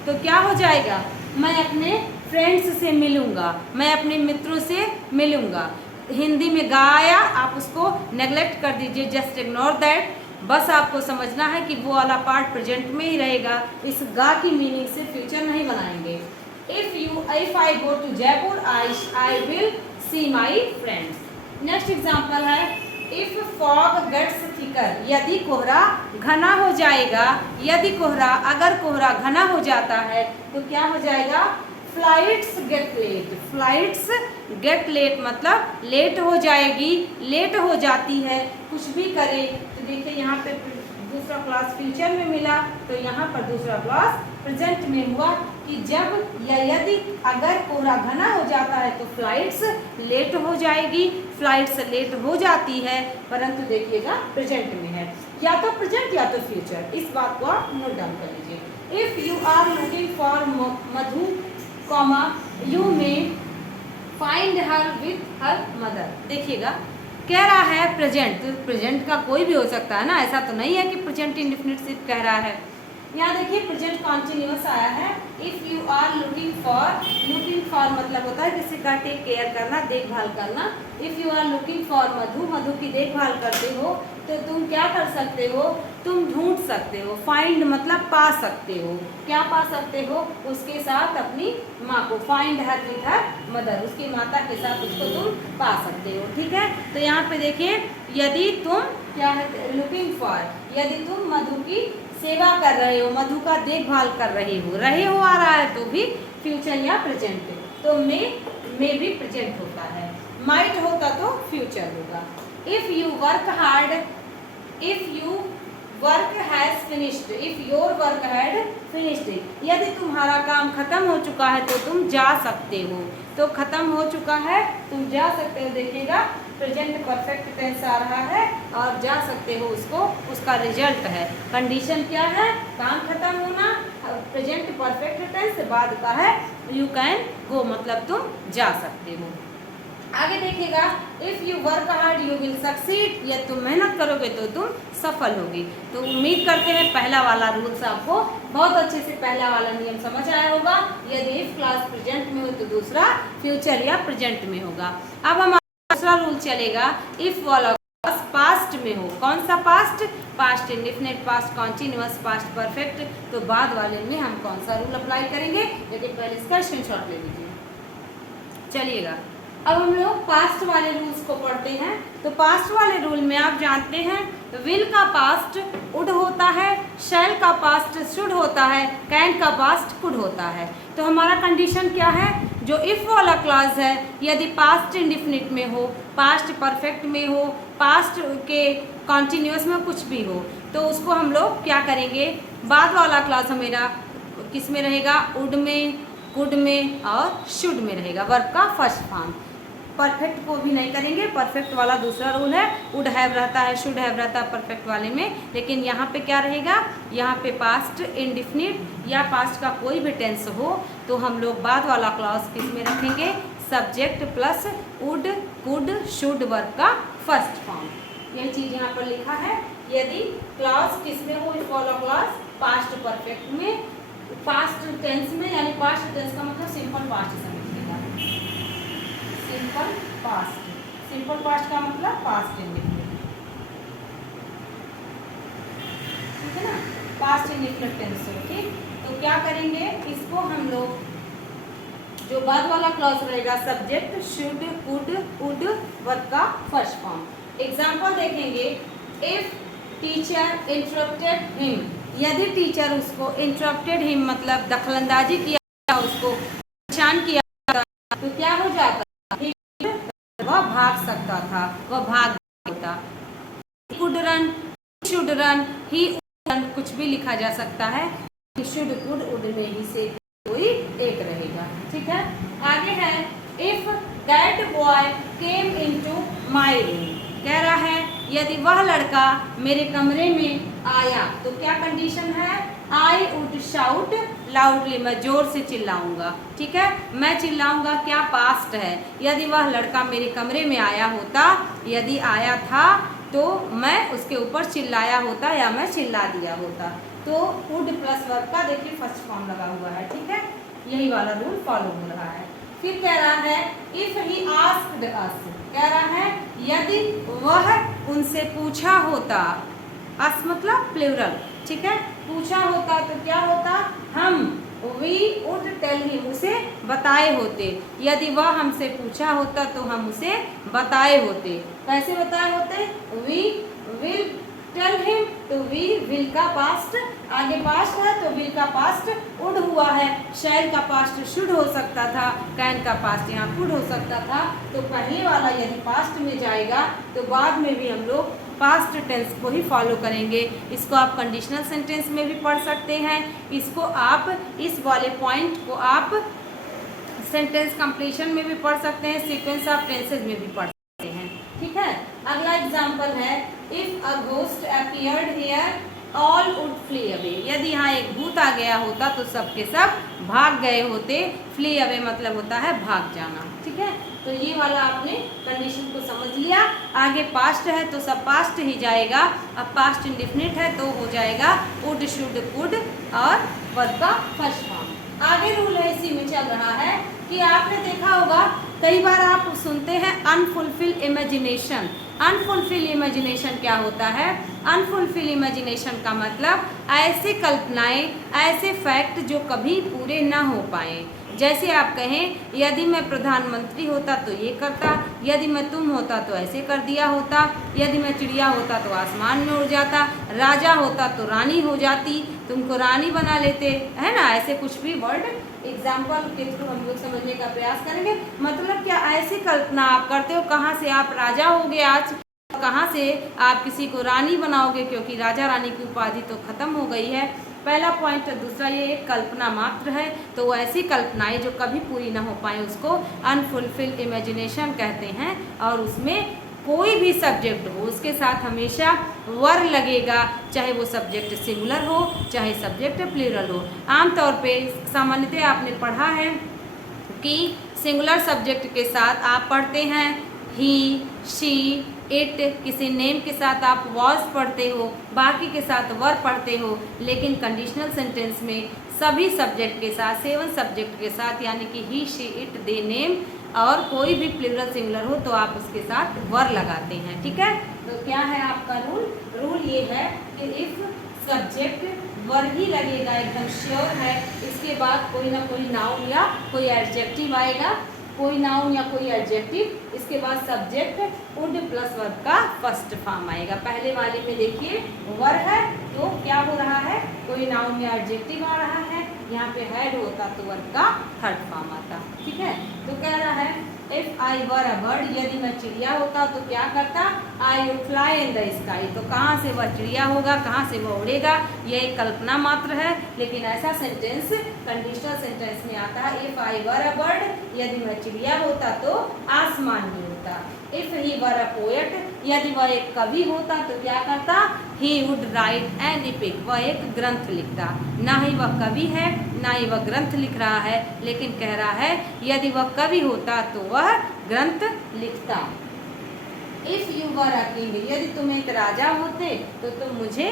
तो क्या हो जाएगा, मैं अपने फ्रेंड्स से मिलूंगा, मैं अपने मित्रों से मिलूंगा। हिंदी में गा आया, आप उसको नेग्लेक्ट कर दीजिए, जस्ट इग्नोर दैट। बस आपको समझना है कि वो वाला पार्ट प्रेजेंट में ही रहेगा, इस गा की मीनिंग से फ्यूचर नहीं बनाएंगे। If I go to Jaipur I will see my friends. Next example है इफ फॉग गेट्स थिकर, यदि कोहरा घना हो जाएगा, यदि कोहरा, अगर कोहरा घना हो जाता है तो क्या हो जाएगा, flights get late. Flights get late मतलब लेट हो जाएगी, लेट हो जाती है, कुछ भी करे। तो देखिए यहाँ पे दूसरा क्लास फ्यूचर में मिला, तो यहाँ पर दूसरा क्लास प्रेजेंट में हुआ कि जब या यदि अगर कोहरा घना हो जाता है तो फ्लाइट्स लेट हो जाएगी, फ्लाइट्स लेट हो जाती है, परंतु देखिएगा प्रेजेंट में है, या तो प्रेजेंट या तो फ्यूचर। इस बात को आप नोट डाउन कर लीजिए। If you are looking for Madhu, comma you may find her with her mother. देखिएगा कह रहा है प्रेजेंट, तो प्रेजेंट का कोई भी हो सकता है ना, ऐसा तो नहीं है कि प्रेजेंट इंडेफिनिट सिर्फ कह रहा है। यहाँ देखिए प्रेजेंट कॉन्टिन्यूअस आया है। If you are looking for मतलब होता है किसी का टेक केयर करना, देखभाल करना। If you are looking for Madhu, Madhu की देखभाल करते हो तो तुम क्या कर सकते हो, तुम ढूंढ सकते हो। फाइंड मतलब पा सकते हो, क्या पा सकते हो, उसके साथ अपनी माँ को, find her with her mother, उसकी माता के साथ उसको तुम पा सकते हो, ठीक है। तो यहाँ पे देखिए यदि तुम क्या है, लुकिंग फॉर, यदि तुम मधु की सेवा कर रहे हो, मधु का देखभाल कर रहे हो आ रहा है तो भी फ्यूचर या प्रेजेंट। तो मे भी प्रेजेंट होता है, माइट होता तो फ्यूचर होगा। If you work hard, if you work has finished, if your work had finished, यदि तुम्हारा काम खत्म हो चुका है तो तुम जा सकते हो। तो खत्म हो चुका है तुम जा सकते हो, देखिएगा प्रेजेंट परफेक्ट टेंस आ रहा है और जा सकते हो उसको, उसका रिजल्ट है। कंडीशन क्या है, काम खत्म होना, प्रेजेंट परफेक्ट टेंस, बाद का है यू कैन गो मतलब तुम जा सकते हो। आगे देखिएगा if you work hard you will succeed, यदि तुम मेहनत करोगे तो तुम सफल होगी। तो उम्मीद करते हैं पहला वाला रूल्स आपको बहुत अच्छे से, पहला वाला नियम समझ आया होगा। यदि इफ क्लास प्रेजेंट में हो तो दूसरा फ्यूचर या प्रेजेंट में होगा। अब हमारा दूसरा रूल चलेगा इफ वाला क्लास पास्ट में हो। कौन सा past, past indefinite, past continuous, past perfect. तो बाद वाले में हम कौन सा रूल अप्लाई करेंगे, लेकिन पहले इसका स्क्रीनशॉट ले लीजिए। चलिएगा अब हम लोग पास्ट वाले रूल्स को पढ़ते हैं। तो पास्ट वाले रूल में आप जानते हैं विल का पास्ट वुड होता है, शैल का पास्ट शुड होता है, कैन का पास्ट कुड होता है। तो हमारा कंडीशन क्या है, जो इफ़ वाला क्लॉज है यदि पास्ट इंडेफिनिट में हो, पास्ट परफेक्ट में हो, पास्ट के कॉन्टिन्यूअस में कुछ भी हो, तो उसको हम लोग क्या करेंगे, बाद वाला क्लॉज हमारा किस में रहेगा, वुड में, कुड में और शुड में रहेगा, वर्ब का फर्स्ट फॉर्म। परफेक्ट को भी नहीं करेंगे, परफेक्ट वाला दूसरा रूल है, वुड हैव रहता है, शुड हैव रहता है परफेक्ट वाले में, लेकिन यहाँ पे क्या रहेगा, यहाँ पे पास्ट इंडेफिनिट या पास्ट का कोई भी टेंस हो तो हम लोग बाद वाला क्लॉज किस में रखेंगे, subject plus would, could, should verb का फर्स्ट फॉर्म। यह चीज़ यहाँ पर लिखा है। यदि क्लॉज किस में हो, इफ वाला क्लॉज पास्ट परफेक्ट में, पास्ट टेंस में, यानी पास्ट टेंस का मतलब सिंपल पास्ट समझिएगा, सिंपल पास्ट, सिंपल पास्ट का मतलब पास्ट इंडेफिनिट, ठीक है ना, पास्ट इंडेफिनिट टेंस हो, ठीक। तो क्या करेंगे, इसको हम लोग जो बाद वाला क्लॉज रहेगा subject, should, could, would verb का फर्स्ट फॉर्म। एग्जाम्पल देखेंगे इफ टीचर इंटरप्टेड हिम, यदि टीचर उसको इंटरप्टेड हिम मतलब दखलंदाजी किया, उसको परेशान किया तो क्या हो जाता, वह भाग सकता था, वह भाग चिल्ड्रन, ही कुछ भी लिखा जा सकता है, शुड कुड उड में ही से कोई एक रहेगा। ठीक है, आगे है if that boy came into my room, कह रहा है यदि वह लड़का मेरे कमरे में आया तो क्या कंडीशन है, आई वुड शाउट लाउडली, मैं जोर से चिल्लाऊंगा। ठीक है, मैं चिल्लाऊंगा क्या, पास्ट है। यदि वह लड़का मेरे कमरे में आया होता, यदि आया था तो मैं उसके ऊपर चिल्लाया होता या मैं चिल्ला दिया होता। तो वुड प्लस वर्ब का देखिए फर्स्ट फॉर्म लगा हुआ है। ठीक है, यही वाला रूल फॉलो हो रहा है। फिर कह रहा है इफ ही आस्क्ड अस, कह रहा है यदि वह उनसे पूछा होता, अस मतलब प्लूरल। ठीक है, पूछा होता तो क्या होता, हम, वी वुड टेल हिम, उसे बताए होते। यदि वह हमसे पूछा होता तो हम उसे बताए होते। कैसे बताए होते, वी विल टेल हिम, तो वी विल का पास्ट, आगे पास्ट है तो विल का पास्ट वुड हुआ है, शैल का पास्ट शुड हो सकता था, कैन का पास्ट यहाँ कुड हो सकता था। तो पहले वाला यदि पास्ट में जाएगा तो बाद में भी हम लोग पास्ट टेंस को ही फॉलो करेंगे। इसको आप कंडीशनल सेंटेंस में भी पढ़ सकते हैं, इसको आप इस वाले पॉइंट को आप सेंटेंस कंप्लीशन में भी पढ़ सकते हैं, सीक्वेंस ऑफ टेंसेज में भी पढ़ सकते हैं। ठीक है, अगला एग्जांपल है if a ghost appeared here all would flee away, यदि यहाँ एक भूत आ गया होता तो सब के सब भाग गए होते। फ्ली अवे मतलब होता है भाग जाना। ठीक है, तो ये वाला आपने कंडीशन को समझ लिया। आगे पास्ट है तो सब पास्ट ही जाएगा, अब पास्ट इंडेफिनिट है तो हो जाएगा वुड शुड कुड और वर्ब का फर्स्ट फॉर्म। आगे रूल है इसी में चल रहा है कि आपने देखा होगा कई बार आप सुनते हैं अनफुलफिल इमेजिनेशन। अनफुलफिल इमेजिनेशन क्या होता है, अनफुलफिल इमेजिनेशन का मतलब ऐसे कल्पनाएं, ऐसे फैक्ट जो कभी पूरे ना हो पाए। जैसे आप कहें यदि मैं प्रधानमंत्री होता तो ये करता, यदि मैं तुम होता तो ऐसे कर दिया होता, यदि मैं चिड़िया होता तो आसमान में उड़ जाता, राजा होता तो रानी हो जाती, तुमको रानी बना लेते, है ना। ऐसे कुछ भी वर्ड एग्जाम्पल के थ्रू हम लोग समझने का प्रयास करेंगे। मतलब क्या ऐसी कल्पना आप करते हो, कहाँ से आप राजा होगे आज, कहाँ से आप किसी को रानी बनाओगे, क्योंकि राजा रानी की उपाधि तो खत्म हो गई है। पहला पॉइंट। दूसरा ये एक कल्पना मात्र है, तो वो ऐसी कल्पनाएं जो कभी पूरी ना हो पाए उसको अनफुलफिल्ड इमेजिनेशन कहते हैं। और उसमें कोई भी सब्जेक्ट हो उसके साथ हमेशा वर लगेगा, चाहे वो सब्जेक्ट सिंगुलर हो चाहे सब्जेक्ट प्लूरल हो। आमतौर पे सामान्यतः आपने पढ़ा है कि सिंगुलर सब्जेक्ट के साथ आप पढ़ते हैं ही, शी, इट, किसी नेम के साथ आप वॉज पढ़ते हो, बाकी के साथ वर पढ़ते हो। लेकिन कंडीशनल सेंटेंस में सभी सब्जेक्ट के साथ, 7 सब्जेक्ट के साथ, यानी कि ही, शी, इट, दे, नेम और कोई भी प्लूरल सिंगुलर हो तो आप उसके साथ वर लगाते हैं। ठीक है, तो क्या है आपका रूल? रूल ये है कि इफ सब्जेक्ट वर ही लगेगा, एकदम श्योर है, इसके बाद कोई ना कोई नाउन या कोई एडजेक्टिव आएगा, कोई नाउन या कोई एडजेक्टिव, इसके बाद सब्जेक्ट वुड प्लस वर्ब का फर्स्ट फॉर्म आएगा। पहले वाले में देखिए वर है तो क्या हो रहा है, कोई नाउन या एडजेक्टिव आ रहा है, यहाँ पे हैड होता तो वर्ब का थर्ड फॉर्म आता। ठीक है, तो कह रहा है if I were a bird, यदि मैं चिड़िया होता तो क्या करता, आई would fly in the sky. तो कहाँ से वह चिड़िया होगा, कहाँ से वह उड़ेगा, यह एक कल्पना मात्र है। लेकिन ऐसा सेंटेंस कंडीशनल सेंटेंस में आता है if I were a bird, यदि मैं चिड़िया होता तो आसमान में उड़ता। If he were a poet, यदि वह एक कवि होता तो क्या करता, he would write an epic, वह एक ग्रंथ लिखता। ना ही वह कवि है ना ही वह ग्रंथ लिख रहा है, लेकिन कह रहा है यदि वह कवि होता तो वह ग्रंथ लिखता। If you were a king, यदि तुम एक राजा होते तो तुम मुझे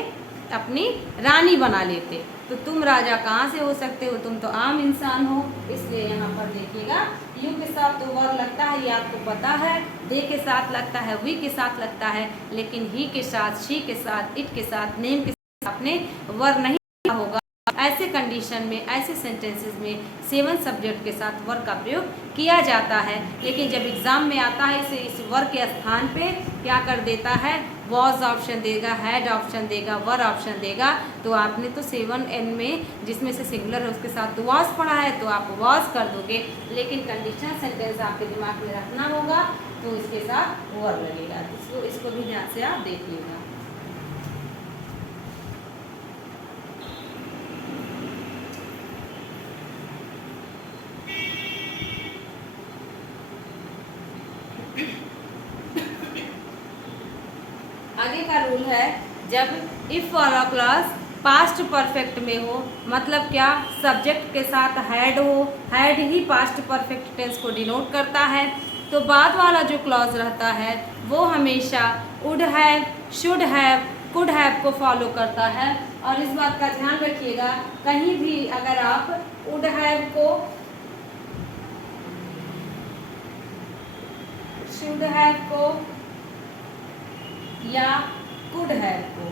अपनी रानी बना लेते। तो तुम राजा कहाँ से हो सकते हो, तुम तो आम इंसान हो। इसलिए यहाँ पर देखिएगा यू के साथ तो वर लगता है, ये आपको पता है, दे के साथ लगता है, वी के साथ लगता है, लेकिन ही के साथ, शी के साथ, इट के साथ, नेम के साथ आपने वर नहीं होगा। ऐसे कंडीशन में, ऐसे सेंटेंसेस में 7 सब्जेक्ट के साथ वर का प्रयोग किया जाता है। लेकिन जब एग्जाम में आता है इसे इस वर के स्थान पे क्या कर देता है, वॉज ऑप्शन देगा, हैड ऑप्शन देगा, वर ऑप्शन देगा। तो आपने तो 7N में जिसमें से सिंगुलर है उसके साथ तो वॉज पढ़ा है तो आप वॉज कर दोगे। लेकिन कंडीशनल सेंटेंस आपके दिमाग में रखना होगा तो इसके साथ वर लगेगा। इसको भी ध्यान से आप देखिएगा। का रूल है, जब इफ वाला क्लॉज पास्ट परफेक्ट में हो, मतलब क्या, सब्जेक्ट के साथ हैड हो, हैड ही पास्ट परफेक्ट टेंस को डिनोट करता है, तो बाद वाला जो क्लॉज रहता है वो हमेशा would have, should have, could have को फॉलो करता है। और इस बात का ध्यान रखिएगा, कहीं भी अगर आप वुड हैव को, शुड हैव को या कुड हैव को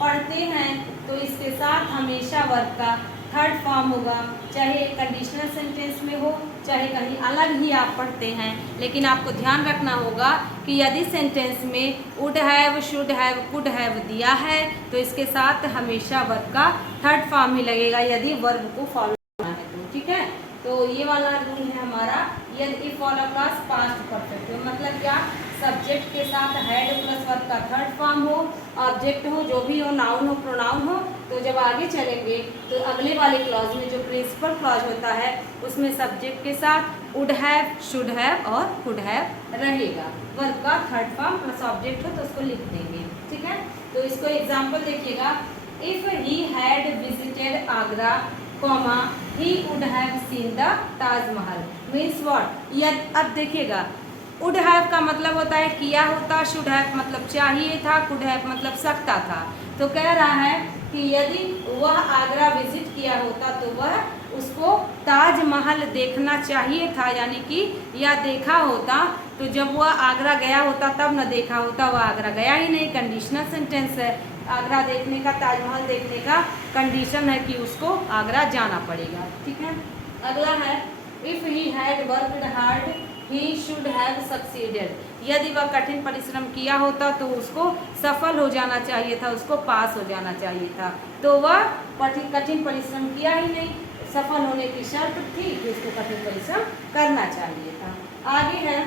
पढ़ते हैं तो इसके साथ हमेशा वर्ब का थर्ड फॉर्म होगा, चाहे कंडीशनल सेंटेंस में हो, चाहे कहीं अलग ही आप पढ़ते हैं। लेकिन आपको ध्यान रखना होगा कि यदि सेंटेंस में would have, should have, could have दिया है तो इसके साथ हमेशा वर्ब का थर्ड फॉर्म ही लगेगा, यदि वर्ब को फॉलो करना है तो। ठीक है, तो ये वाला रूल है हमारा। यदि इफ वाला क्लास पास्ट परफेक्ट हो, मतलब क्या, सब्जेक्ट के साथ हैड प्लस वर्ब का थर्ड फॉर्म हो, ऑब्जेक्ट हो, जो भी हो, नाउन हो, प्रोनाउन हो, तो जब आगे चलेंगे तो अगले वाले क्लॉज में जो प्रिंसिपल क्लॉज होता है उसमें सब्जेक्ट के साथ वुड हैव, शुड हैव और कुड हैव रहेगा। वर्ब का थर्ड फॉर्म प्लस ऑब्जेक्ट हो तो उसको लिख देंगे। ठीक है, तो इसको एग्जाम्पल देखिएगा, if he had visited Agra comma he would have seen the Taj Mahal, means what. अब देखिएगा, वुड हैव का मतलब होता है किया होता, शुड हैव मतलब चाहिए था, कुड हैव मतलब सकता था। तो कह रहा है कि यदि वह आगरा विजिट किया होता तो वह उसको ताजमहल देखना चाहिए था, यानी कि या देखा होता, तो जब वह आगरा गया होता तब न देखा होता, वह आगरा गया ही नहीं। कंडीशनल सेंटेंस है, आगरा देखने का, ताजमहल देखने का कंडीशन है कि उसको आगरा जाना पड़ेगा। ठीक है, अगला है, if he had worked hard he should have succeeded, यदि वह कठिन परिश्रम किया होता तो उसको सफल हो जाना चाहिए था, उसको पास हो जाना चाहिए था। तो वह कठिन परिश्रम किया ही नहीं, सफल होने की शर्त थी कि उसको कठिन परिश्रम करना चाहिए था। आगे है,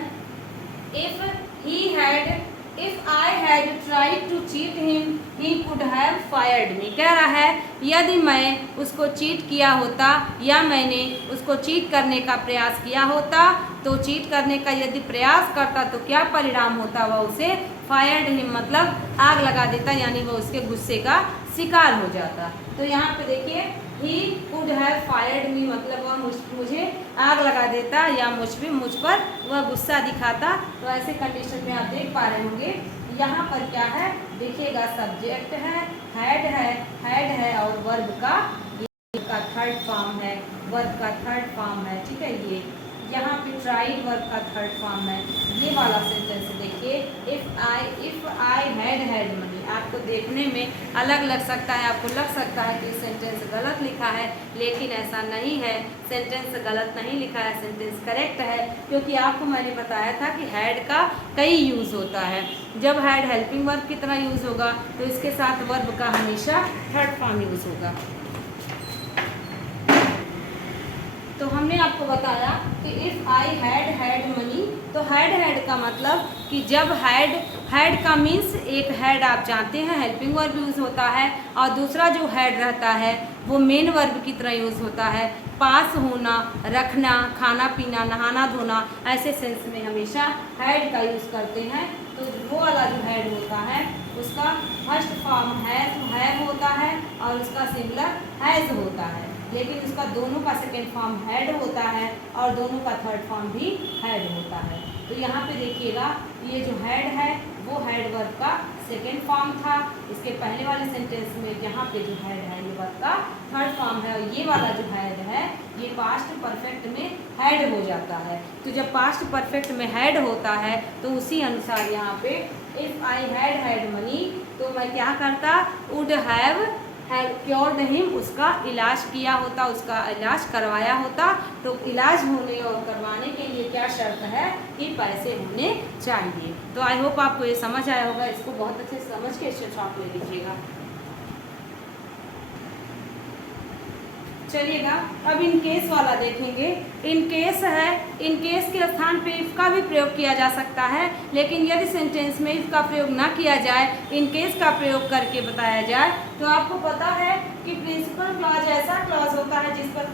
if I had tried to cheat him he could have fired me, कह रहा है यदि मैं उसको चीट किया होता या मैंने उसको चीट करने का प्रयास किया होता, तो चीट करने का यदि प्रयास करता तो क्या परिणाम होता, वह उसे फायर्ड हिम मतलब आग लगा देता, यानी वह उसके गुस्से का शिकार हो जाता। तो यहाँ पे देखिए, ही कुड हैव फायर्ड मी मतलब वह मुझे आग लगा देता या मुझ पर वह गुस्सा दिखाता। तो ऐसे कंडीशन में आप देख पा रहे होंगे, यहाँ पर क्या है देखिएगा, सब्जेक्ट है, हैड है और वर्ब का थर्ड फॉर्म है, वर्ब का थर्ड फॉर्म है। ठीक है, ये यहाँ पे ट्राइड वर्ब का थर्ड फॉर्म है। ये वाला सेंटेंस देखिए, इफ आई हैड मनी, आपको देखने में अलग लग सकता है, आपको लग सकता है कि सेंटेंस गलत लिखा है, लेकिन ऐसा नहीं है, सेंटेंस गलत नहीं लिखा है, सेंटेंस करेक्ट है। क्योंकि आपको मैंने बताया था कि हैड का कई यूज़ होता है। जब हैड हेल्पिंग वर्ब की तरह यूज़ होगा तो इसके साथ वर्ब का हमेशा थर्ड फॉर्म यूज़ होगा। तो हमने आपको बताया कि इफ़ आई हैड मनी, तो हैड का मतलब कि जब हैड का मीन्स एक हैड आप जानते हैं हेल्पिंग वर्ब यूज़ होता है, और दूसरा जो हैड रहता है वो मेन वर्ब की तरह यूज़ होता है। पास होना, रखना, खाना पीना, नहाना धोना, ऐसे सेंस में हमेशा हैड का यूज़ करते हैं। तो वो वाला जो हैड होता है उसका फर्स्ट फॉर्म हैव होता है और उसका सिमिलर हैज़ होता है, लेकिन उसका दोनों का सेकेंड फॉर्म हैड होता है और दोनों का थर्ड फॉर्म भी हैड होता है। तो यहाँ पे देखिएगा, ये जो हैड है वो हैड वर्ब का सेकेंड फॉर्म था, इसके पहले वाले सेंटेंस में यहाँ पे जो हैड है ये वर्ब का थर्ड फॉर्म है, और ये वाला जो हैड है ये पास्ट परफेक्ट में हैड हो जाता है। तो जब पास्ट परफेक्ट में हैड होता है तो उसी अनुसार यहाँ पे इफ़ आई हैड मनी, तो मैं क्या करता, वुड हैव क्योर्ड हिम, उसका इलाज किया होता, उसका इलाज करवाया होता। तो इलाज होने और करवाने के लिए क्या शर्त है कि पैसे होने चाहिए। तो आई होप आपको ये समझ आया होगा, इसको बहुत अच्छे से समझ के स्क्रीनशॉट ले लीजिएगा। चलिएगा अब इन केस वाला देखेंगे। इन केस है, इन केस के स्थान पे इफ का भी प्रयोग किया जा सकता है, लेकिन यदि सेंटेंस में इफ का प्रयोग ना किया जाए, इन केस का प्रयोग करके बताया जाए, तो आपको पता है कि प्रिंसिपल क्लॉज ऐसा क्लॉज होता है जिस पर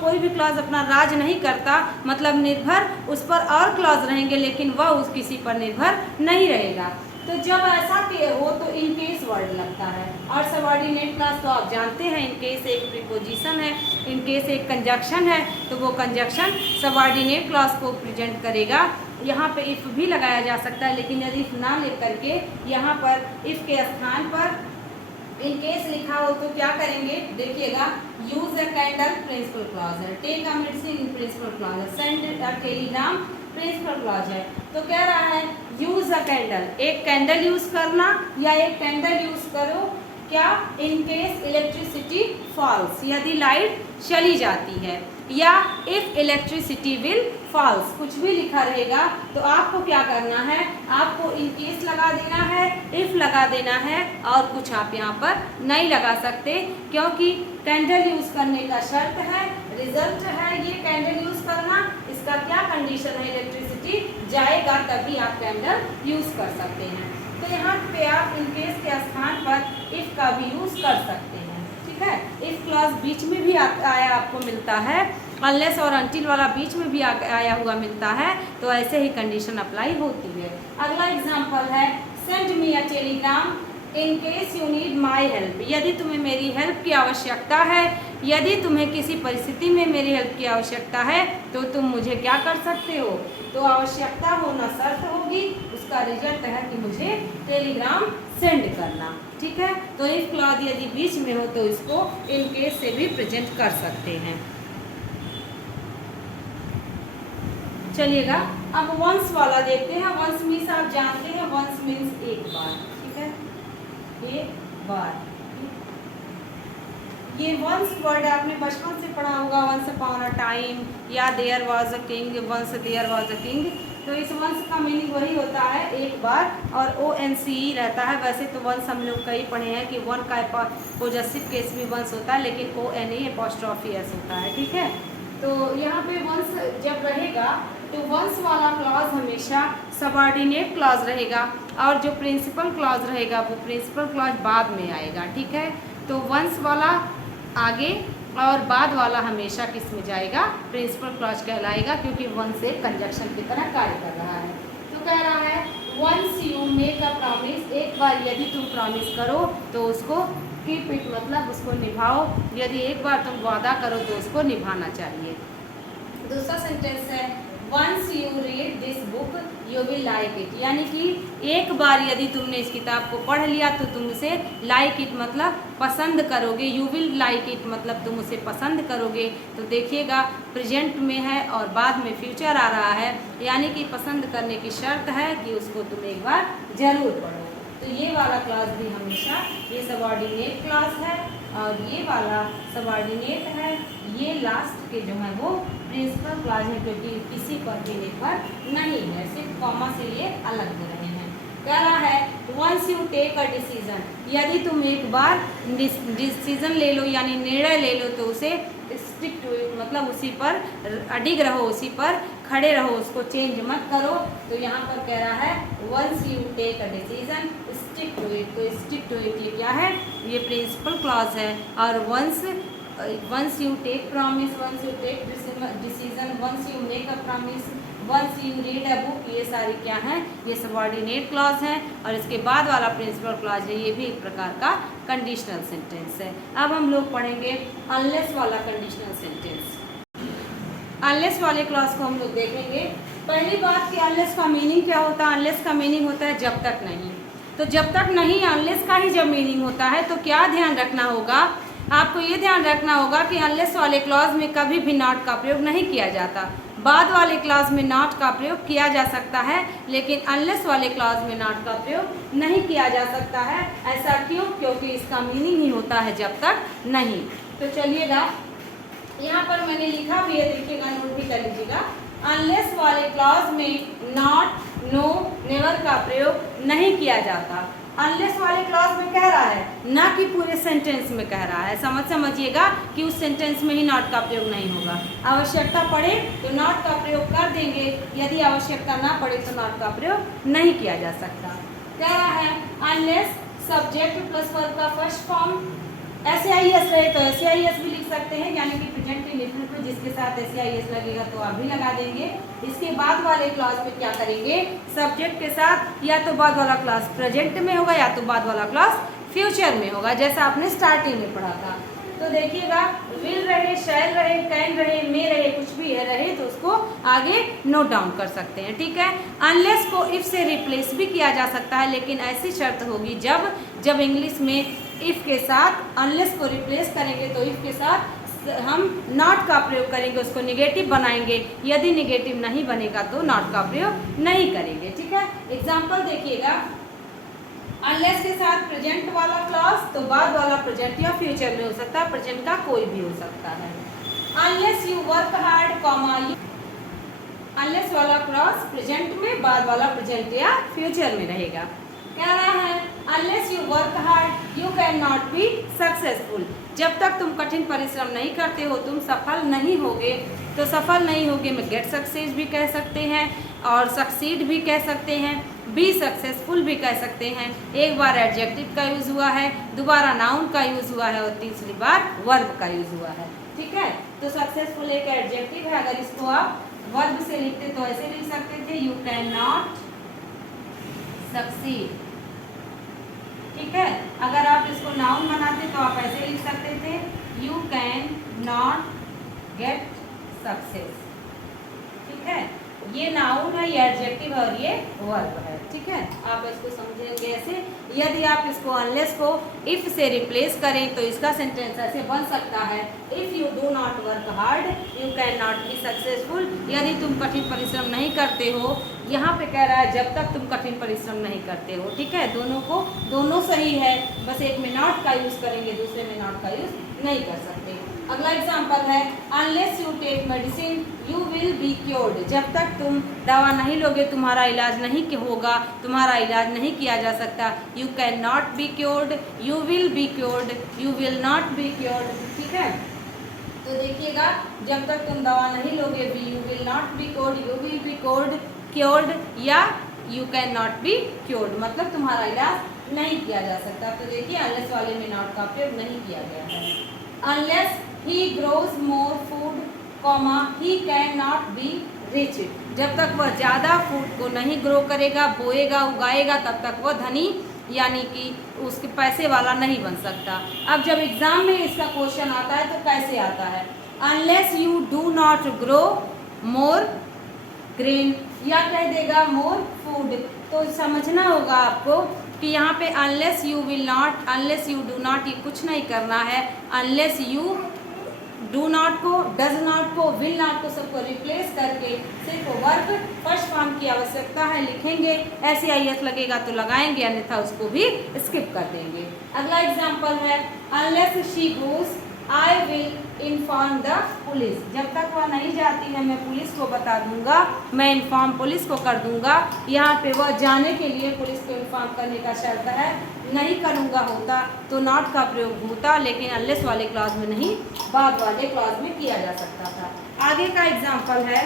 कोई भी क्लॉज अपना राज नहीं करता, मतलब निर्भर उस पर और क्लॉज रहेंगे लेकिन वह उस किसी पर निर्भर नहीं रहेगा। तो जब ऐसा हो तो इन केस वर्ड लगता है। और सबऑर्डिनेट क्लॉज तो आप जानते हैं, इन केस एक प्रीपोजिशन है, इन केस एक कंजक्शन है, तो वो कंजक्शन सबऑर्डिनेट क्लॉज को प्रेजेंट करेगा। यहाँ पे इफ़ भी लगाया जा सकता है, लेकिन यदि इफ़ ना लेकर के यहाँ पर इफ़ के स्थान पर इन केस लिखा हो तो क्या करेंगे, देखिएगा। Use a candle principal clause है, take a medicine principal clause है, send a telegram principal clause है। तो कह रहा है यूज अ कैंडल, एक कैंडल यूज करना या एक कैंडल यूज करो, क्या, इन केस इलेक्ट्रिसिटी फॉल्स, यदि लाइट चली जाती है, या इफ इलेक्ट्रिसिटी विल फॉल्स, कुछ भी लिखा रहेगा तो आपको क्या करना है, आपको इन केस लगा देना है, इफ लगा देना है, और कुछ आप यहाँ पर नहीं लगा सकते, क्योंकि कैंडल यूज करने का शर्त है, रिजल्ट है ये कैंडल यूज करना। इसका क्या कंडीशन है, इलेक्ट्रिसिटी जाएगा तभी आप कैंडल यूज कर सकते हैं। तो यहाँ पे आप इन केस के स्थान पर इफ का भी यूज कर सकते हैं, ठीक है। इफ क्लॉज बीच में भी आया आपको मिलता है, अनलेस और अनटिल वाला बीच में भी आया हुआ मिलता है, तो ऐसे ही कंडीशन अप्लाई होती है। अगला एग्जांपल है, send me a Telegram in case you need my help, यदि तुम्हें मेरी हेल्प की आवश्यकता है, यदि तुम्हें किसी परिस्थिति में मेरी हेल्प की आवश्यकता है तो तुम मुझे क्या कर सकते हो, तो आवश्यकता होना शर्त होगी, उसका रिजल्ट है कि मुझे टेलीग्राम सेंड करना, ठीक है। तो इफ क्लॉज यदि बीच में हो तो इसको इन केस से भी प्रेजेंट कर सकते हैं। चलिएगा अब वंस वाला देखते हैं। वंस मीन्स आप जानते हैं, वंस मीन्स एक बार, ठीक है, एक बार। ये वंस वर्ड आपने बचपन से पढ़ा होगा, वंस अपॉन अ टाइम, या there was a king, once there was a king. तो इस वंस का मीनिंग वही होता है एक बार, और ONCE रहता है। वैसे तो वंस हम लोग कई पढ़े हैं कि वन का पोजेसिव केस भी वंस होता है, लेकिन ONE' होता है, ठीक है। तो यहाँ पे वंस जब रहेगा तो वंस वाला क्लॉज हमेशा सबऑर्डिनेट क्लॉज रहेगा, और जो प्रिंसिपल क्लॉज रहेगा वो प्रिंसिपल क्लॉज बाद में आएगा, ठीक है। तो वंस वाला आगे और बाद वाला हमेशा किस में जाएगा, प्रिंसिपल क्लॉज कहलाएगा, क्योंकि वंस एक कंजक्शन की तरह कार्य कर रहा है। तो कह रहा है once you make a promise, एक बार यदि तुम प्रॉमिस करो तो उसको कीप इट, मतलब उसको निभाओ। यदि एक बार तुम वादा करो तो उसको निभाना चाहिए। दूसरा सेंटेंस है once you read this book you will like it, यानी कि एक बार यदि तुमने इस किताब को पढ़ लिया तो तुम उसे लाइक इट मतलब पसंद करोगे, यू विल लाइक इट मतलब तुम उसे पसंद करोगे। तो देखिएगा प्रेजेंट में है और बाद में फ्यूचर आ रहा है, यानी कि पसंद करने की शर्त है कि उसको तुम एक बार जरूर पढ़ो। तो ये वाला क्लास भी हमेशा ये सबऑर्डिनेट क्लास है, और ये वाला सबऑर्डिनेट है, ये लास्ट के जो है वो प्रिंसिपल क्लॉज है, क्योंकि किसी पर भी निर्भर नहीं है, सिर्फ कॉमा से ये अलग हो रहे हैं। कह रहा है once you take a decision, यदि तुम एक बार डिसीजन ले लो यानी निर्णय ले लो तो उसे स्टिक टू इट, मतलब उसी पर अडिग रहो, उसी पर खड़े रहो, उसको चेंज मत करो। तो यहाँ पर कह रहा है once you take a decision stick to it, तो स्टिक टू इट ये क्या है, ये प्रिंसिपल क्लॉज है। और once you take promise, once you take decision, once you make a promise, once you read a book, ये सारी क्या हैं, ये सबऑर्डिनेट क्लॉज हैं। और इसके बाद वाला प्रिंसिपल क्लॉज है, ये भी एक प्रकार का कंडीशनल सेंटेंस है। अब हम लोग पढ़ेंगे अनलेस वाला कंडीशनल सेंटेंस। अनलेस वाले क्लॉज को हम लोग देखेंगे। पहली बात कि अनलेस का मीनिंग क्या होता है, अनलेस का मीनिंग होता है जब तक नहीं। तो जब तक नहीं, अनलेस का ही जब मीनिंग होता है तो क्या ध्यान रखना होगा, आपको ये ध्यान रखना होगा कि अनलेस वाले क्लॉज में कभी भी नॉट का प्रयोग नहीं किया जाता। बाद वाले क्लॉज में नॉट का प्रयोग किया जा सकता है, लेकिन अनलेस वाले क्लॉज में नॉट का प्रयोग नहीं किया जा सकता है। ऐसा क्यों, क्योंकि इसका मीनिंग ही होता है जब तक नहीं। तो चलिएगा यहाँ पर मैंने लिखा भी है, देखिएगा, नोट भी कर लीजिएगा। अनलेस वाले क्लॉज में नॉट, नो, नेवर का प्रयोग नहीं किया जाता। अनलेस वाले क्लॉज में कह रहा है ना कि पूरे सेंटेंस में कह रहा है। समझिएगा कि उस सेंटेंस में ही नॉट का प्रयोग नहीं होगा। आवश्यकता पड़े तो नॉट का प्रयोग कर देंगे, यदि आवश्यकता ना पड़े तो नॉट का प्रयोग नहीं किया जा सकता। कह रहा है अनलेस सब्जेक्ट प्लस वर्ब का फर्स्ट फॉर्म SAIS रहे तो SAIS भी लिख सकते हैं, यानी कि प्रेजेंट इंडेफिनिट में जिसके साथ SAIS लगेगा तो आप भी लगा देंगे। इसके बाद वाले क्लॉज पे क्या करेंगे, सब्जेक्ट के साथ या तो बाद वाला क्लॉज प्रेजेंट में होगा या तो बाद वाला क्लॉज फ्यूचर में होगा, जैसा आपने स्टार्टिंग में पढ़ा था। तो देखिएगा विल रहे, शैल रहे, कैन रहे, मे रहे, कुछ भी रहे तो उसको आगे नोट डाउन कर सकते हैं। ठीक है। अनलेस को इफ से रिप्लेस भी किया जा सकता है, लेकिन ऐसी शर्त होगी जब इंग्लिश में इफ के साथ अनलेस को रिप्लेस करेंगे तो इफ के साथ हम नॉट का प्रयोग करेंगे, उसको निगेटिव बनाएंगे। यदि निगेटिव नहीं बनेगा तो नॉट का प्रयोग नहीं करेंगे। ठीक है। एग्जाम्पल देखिएगा, अनलेस के साथ प्रेजेंट वाला क्लॉज तो बाद वाला प्रेजेंट या फ्यूचर में हो सकता है, प्रेजेंट का कोई भी हो सकता है। Unless you work hard comma, unless वाला क्लॉज प्रेजेंट में, बाद वाला प्रेजेंट या फ्यूचर में रहेगा। कह रहा है unless you work hard you can not be successful, जब तक तुम कठिन परिश्रम नहीं करते हो तुम सफल नहीं होगे। तो सफल नहीं होगे में गेट सक्सेस भी कह सकते हैं और सक्सीड भी कह सकते हैं, बी सक्सेसफुल भी कह सकते हैं। एक बार एडजेक्टिव का यूज हुआ है, दोबारा नाउन का यूज हुआ है और तीसरी बार वर्ब का यूज हुआ है। ठीक है। तो सक्सेसफुल एक एडजेक्टिव है, अगर इसको आप वर्ब से लिखते तो ऐसे लिख सकते थे, यू कैन नॉट सक्सीड। ठीक है। अगर आप इसको नाउन बनाते तो आप ऐसे लिख सकते थे, you can not get success. ठीक है। ये नाउन है, ये एडजेक्टिव है और ये वर्ब है। ठीक है। आप इसको समझेंगे ऐसे। यदि आप इसको अनलेस को इफ से रिप्लेस करें तो इसका सेंटेंस ऐसे बन सकता है, if you do not work hard you can not be successful. यदि तुम कठिन परिश्रम नहीं करते हो, यहाँ पे कह रहा है जब तक तुम कठिन परिश्रम नहीं करते हो। ठीक है। दोनों सही है, बस एक में नॉट का यूज करेंगे, दूसरे में नॉट का यूज नहीं कर सकते। अगला एग्जाम्पल है unless you take medicine you will be cured, जब तक तुम दवा नहीं लोगे तुम्हारा इलाज नहीं होगा, तुम्हारा इलाज नहीं किया जा सकता। You can not be cured, you will be cured, you will not be cured. ठीक है। तो देखिएगा जब तक तुम दवा नहीं लोगे, you will not be cured, you will be cured या you can not be cured, मतलब तुम्हारा इलाज नहीं किया जा सकता। तो देखिए अनलेस वाले में नॉट का प्रयोग नहीं किया गया है। Unless he grows more food comma he can not be rich, जब तक वह ज़्यादा फूड को नहीं ग्रो करेगा, बोएगा, उगाएगा, तब तक वह धनी यानी कि उसके पैसे वाला नहीं बन सकता। अब जब एग्जाम में इसका क्वेश्चन आता है तो कैसे आता है, unless you do not grow more grain या कह देगा मोर फूड। तो समझना होगा आपको कि यहाँ पे unless you will not, unless you do not, ये कुछ नहीं करना है। अनलेस यू डू नॉट को, डज नॉट को, विल नॉट को सबको रिप्लेस करके सिर्फ वर्ब फर्स्ट फॉर्म की आवश्यकता है, लिखेंगे। SAIS लगेगा तो लगाएंगे, अन्यथा उसको भी स्किप कर देंगे। अगला एग्जाम्पल है unless she goes I will inform the police, जब तक वह नहीं जाती है मैं पुलिस को बता दूंगा, मैं इन्फॉर्म पुलिस को कर दूंगा। यहाँ पे वह जाने के लिए पुलिस को इन्फॉर्म करने का शर्त है, नहीं करूँगा होता तो नॉट का प्रयोग होता, लेकिन अनलेस वाले क्लॉज में नहीं, बाद वाले क्लॉज में किया जा सकता था। आगे का एग्जाम्पल है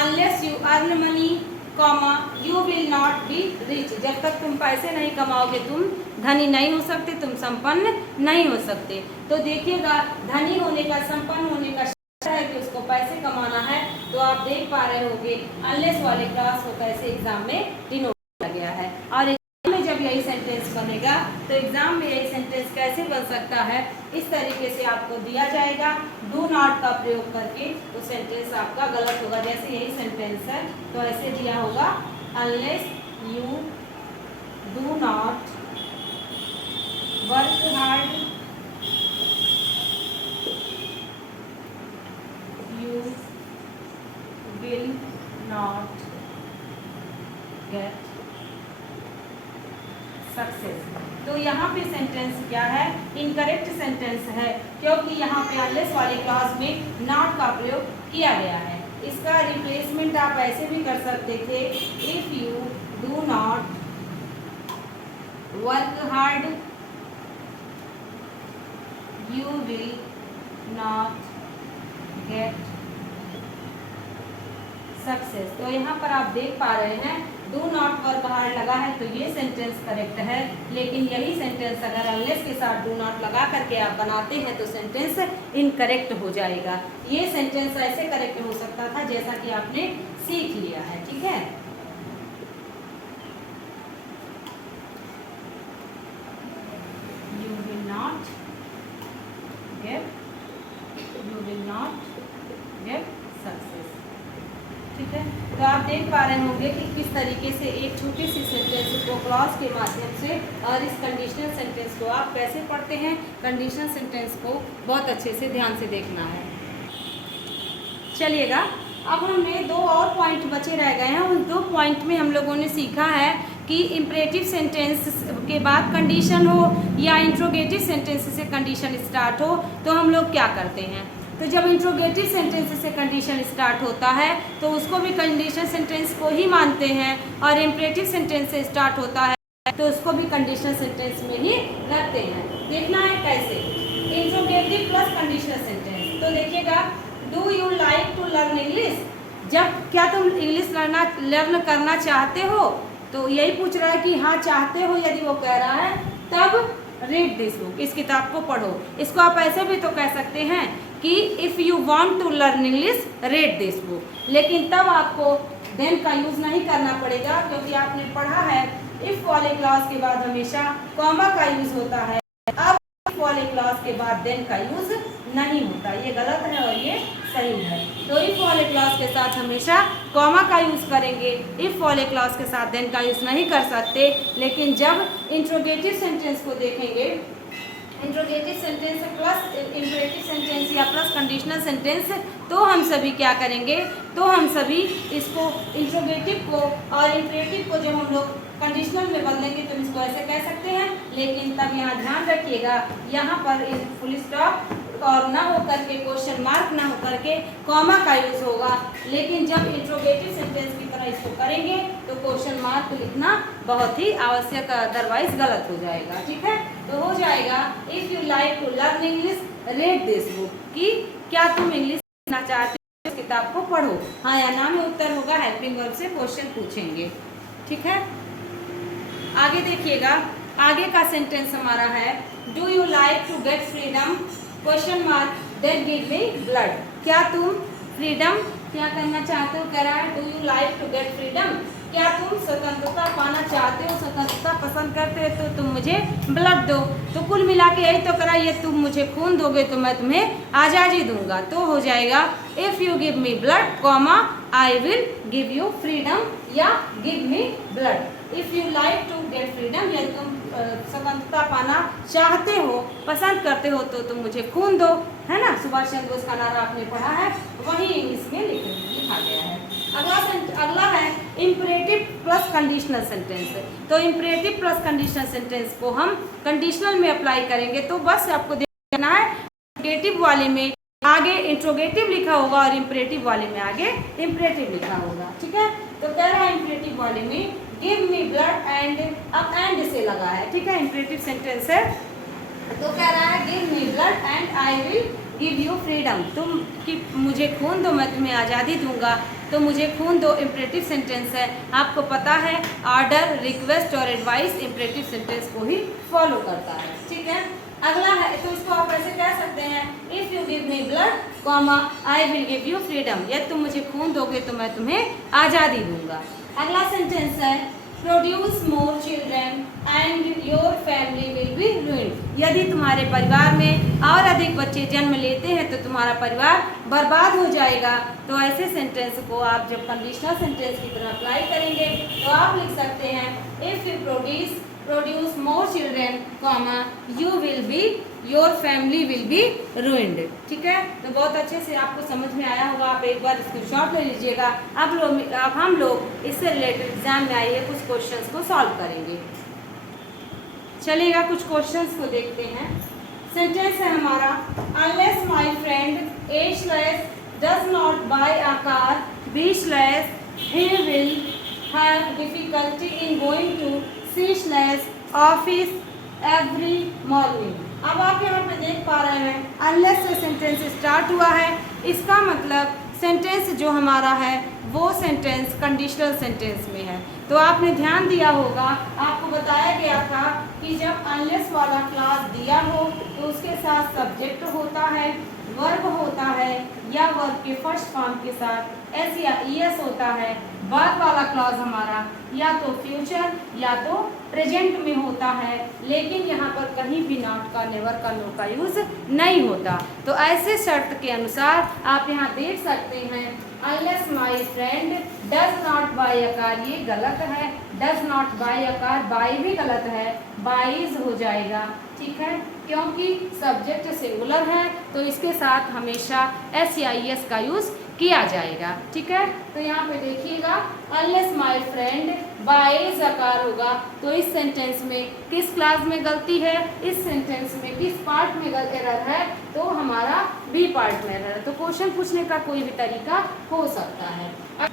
unless you earn money comma you will not be rich, जब तक तुम पैसे नहीं कमाओगे तुम धनी नहीं हो सकते, तुम संपन्न नहीं हो सकते। तो देखिएगा धनी होने का, संपन्न होने का है कि उसको पैसे कमाना है, तो आप देख पा रहे होंगे अनलेस वाले क्लास को कैसे एग्जाम में डिनोट किया गया है। और एग्जाम में जब यही सेंटेंस बनेगा तो एग्जाम में यही सेंटेंस कैसे बन सकता है, इस तरीके से आपको दिया जाएगा डू नॉट का प्रयोग करके, तो सेंटेंस आपका गलत होगा। जैसे यही सेंटेंस है तो ऐसे दिया होगा unless you do not work hard you will not get success। तो यहाँ पे सेंटेंस क्या है, इनकरेक्ट सेंटेंस है, क्योंकि यहाँ पे अनलेस वाले क्लॉज में नॉट का प्रयोग किया गया है। इसका रिप्लेसमेंट आप ऐसे भी कर सकते थे, if you do work hard you will not get success. तो यहाँ पर आप देख पा रहे हैं डू नॉट वर्क हार्ड लगा है, तो ये सेंटेंस करेक्ट है। लेकिन यही सेंटेंस अगर अनलेस के साथ डू नॉट लगा करके आप बनाते हैं तो सेंटेंस इनकरेक्ट हो जाएगा। ये सेंटेंस ऐसे करेक्ट हो सकता था जैसा कि आपने सीख लिया है, ठीक है। You will not get success, ठीक है। तो आप देख पा रहे होंगे कि किस तरीके से एक छोटी सी सेंटेंस को क्लॉज के माध्यम से और इस कंडीशनल सेंटेंस को आप कैसे पढ़ते हैं। कंडीशनल सेंटेंस को बहुत अच्छे से ध्यान से देखना है। चलिएगा, अब हमने 2 और पॉइंट बचे रह गए हैं। उन 2 पॉइंट में हम लोगों ने सीखा है कि इम्परेटिव सेंटेंस के बाद कंडीशन हो या इंट्रोगेटिव सेंटेंस से कंडीशन स्टार्ट हो तो हम लोग क्या करते हैं। तो जब इंट्रोगेटिव सेंटेंस से कंडीशन स्टार्ट होता है तो उसको भी कंडीशन सेंटेंस को ही मानते हैं, और इम्परेटिव सेंटेंस से स्टार्ट होता है तो उसको भी कंडीशनल सेंटेंस में ही रखते हैं। देखना है कैसे, इंट्रोगेटिव प्लस कंडीशनल सेंटेंस। तो देखिएगा, do you like to learn English, जब क्या तुम इंग्लिश लर्न करना चाहते हो, तो यही पूछ रहा है कि हाँ चाहते हो। यदि वो कह रहा है तब रीड दिस बुक, इस किताब को पढ़ो। इसको आप ऐसे भी तो कह सकते हैं कि if you want to learn English read this book, लेकिन तब आपको देन का यूज़ नहीं करना पड़ेगा, क्योंकि आपने पढ़ा है इफ़ वाले क्लॉज के बाद हमेशा कॉमा का यूज़ होता है। अब इफ वाले क्लॉज के बाद देन का यूज़ नहीं होता, ये गलत है और ये सही है। तो इफ वाले क्लॉज के साथ हमेशा कॉमा का यूज़ करेंगे, इफ वाले क्लॉज के साथ देन का यूज़ नहीं कर सकते। लेकिन जब इंट्रोगेटिव सेंटेंस को देखेंगे, interrogative sentence plus imperative sentence या प्लस कंडीशनल सेंटेंस, तो हम सभी क्या करेंगे, तो हम सभी इसको इंट्रोगेटिव को और इम्परेटिव को जब हम लोग कंडीशनल में बदलेंगे तो इसको ऐसे कह सकते हैं। लेकिन तब यहाँ ध्यान रखिएगा, यहाँ पर फुल स्टॉप और ना हो करके क्वेश्चन मार्क ना हो करके कॉमा का यूज़ होगा। लेकिन जब इंट्रोगेटिव सेंटेंस की तरह इसको करेंगे तो क्वेश्चन मार्क लिखना बहुत ही आवश्यक, अदरवाइज गलत हो जाएगा, ठीक है। तो हो जाएगा if you like to learn English read this book, कि क्या तुम इंग्लिश सीखना चाहते हो, इस किताब को पढ़ो। हाँ या ना में उत्तर होगा, हेल्पिंग वर्ब से क्वेश्चन पूछेंगे, ठीक है। आगे देखिएगा, आगे का सेंटेंस हमारा है do you like to get freedom question mark then give me blood, क्या तुम फ्रीडम क्या करना चाहते हो, कह रहा है do you like to get freedom, क्या तुम स्वतंत्रता पाना चाहते हो, स्वतंत्रता पसंद करते हो तो तुम मुझे ब्लड दो। तो कुल मिला के यही तो करा, ये तुम मुझे खून दोगे तो मैं तुम्हें आज़ादी दूंगा। तो हो जाएगा if you give me blood comma I will give you freedom या give me blood. If you like to get freedom, यदि तुम स्वतंत्रता पाना चाहते हो, पसंद करते हो तो तुम मुझे खून दो, है ना। सुभाष चंद्र बोस का नारा आपने पढ़ा है, वही इंग्लिश में लिखा गया है। अगला है इम्परेटिव प्लस कंडीशनल सेंटेंस। तो इम्परेटिव प्लस कंडीशनल सेंटेंस को हम कंडीशनल में अप्लाई करेंगे। तो बस आपको देखना है, इंट्रोगेटिव वाले में आगे इंट्रोगेटिव लिखा होगा और इम्परेटिव वाले में आगे इम्परेटिव लिखा होगा, ठीक है। तो कह रहा है इम्परेटिव वाले में गिव मी ब्लड एंड, अब एंड से लगा है, ठीक है, इम्परेटिव सेंटेंस है। तो कह रहा है give me blood and I will give you freedom, तुम कि मुझे खून दो मैं तुम्हें आज़ादी दूंगा, तो मुझे खून दो इम्परेटिव सेंटेंस है। आपको पता है ऑर्डर, रिक्वेस्ट और एडवाइस इम्परेटिव सेंटेंस को ही फॉलो करता है, ठीक है। अगला है, तो इसको आप ऐसे कह सकते हैं if you give me blood comma I will give you freedom, यदि तुम मुझे खून दोगे तो मैं तुम्हें आज़ादी दूंगा। अगला सेंटेंस है produce more children and your family will be ruined, यदि तुम्हारे परिवार में और अधिक बच्चे जन्म लेते हैं तो तुम्हारा परिवार बर्बाद हो जाएगा। तो ऐसे सेंटेंस को आप जब कंडीशनल सेंटेंस की तरह अप्लाई करेंगे तो आप लिख सकते हैं if you produce more children comma you will be your family will be ruined, ठीक है। तो बहुत अच्छे से आपको समझ में आया होगा, आप एक बार स्क्रीनशॉट ले लीजिएगा। अब हम लोग इससे रिलेटेड एग्जाम में आइए कुछ क्वेश्चंस को सॉल्व करेंगे। चलिएगा कुछ क्वेश्चंस को देखते हैं। सेंटेंस है हमारा unless my friend A slash does not buy a car B slash he will have difficulty in going to ceaseless office every morning। अब आप यहाँ पे देख पा रहे हैं अनलेस से सेंटेंस स्टार्ट हुआ है, इसका मतलब सेंटेंस जो हमारा है वो सेंटेंस कंडीशनल सेंटेंस में है। तो आपने ध्यान दिया होगा, आपको बताया गया था कि जब अनलेस वाला क्लास दिया हो तो उसके साथ सब्जेक्ट होता है, वर्ब होता है या वर्ब के फर्स्ट फॉर्म के साथ एस या ईएस होता है। बाद वाला क्लॉज हमारा या तो फ्यूचर या तो प्रेजेंट में होता है, लेकिन यहाँ पर कहीं भी नॉट का, नेवर का, नो का यूज नहीं होता। तो ऐसे शर्त के अनुसार आप यहाँ देख सकते हैं unless my friend does not buy a car, ये गलत है। Does not buy a car, buy भी गलत है, बाइज हो जाएगा, ठीक है, क्योंकि सब्जेक्ट सिंगुलर है तो इसके साथ हमेशा एस या ईएस का यूज किया जाएगा, ठीक है। तो यहाँ पे देखिएगा unless my friend buys a car होगा, तो इस सेंटेंस में किस क्लास में गलती है, इस सेंटेंस में किस पार्ट में एरर है, तो हमारा बी पार्ट में एरर है। तो क्वेश्चन पूछने का कोई भी तरीका हो सकता है।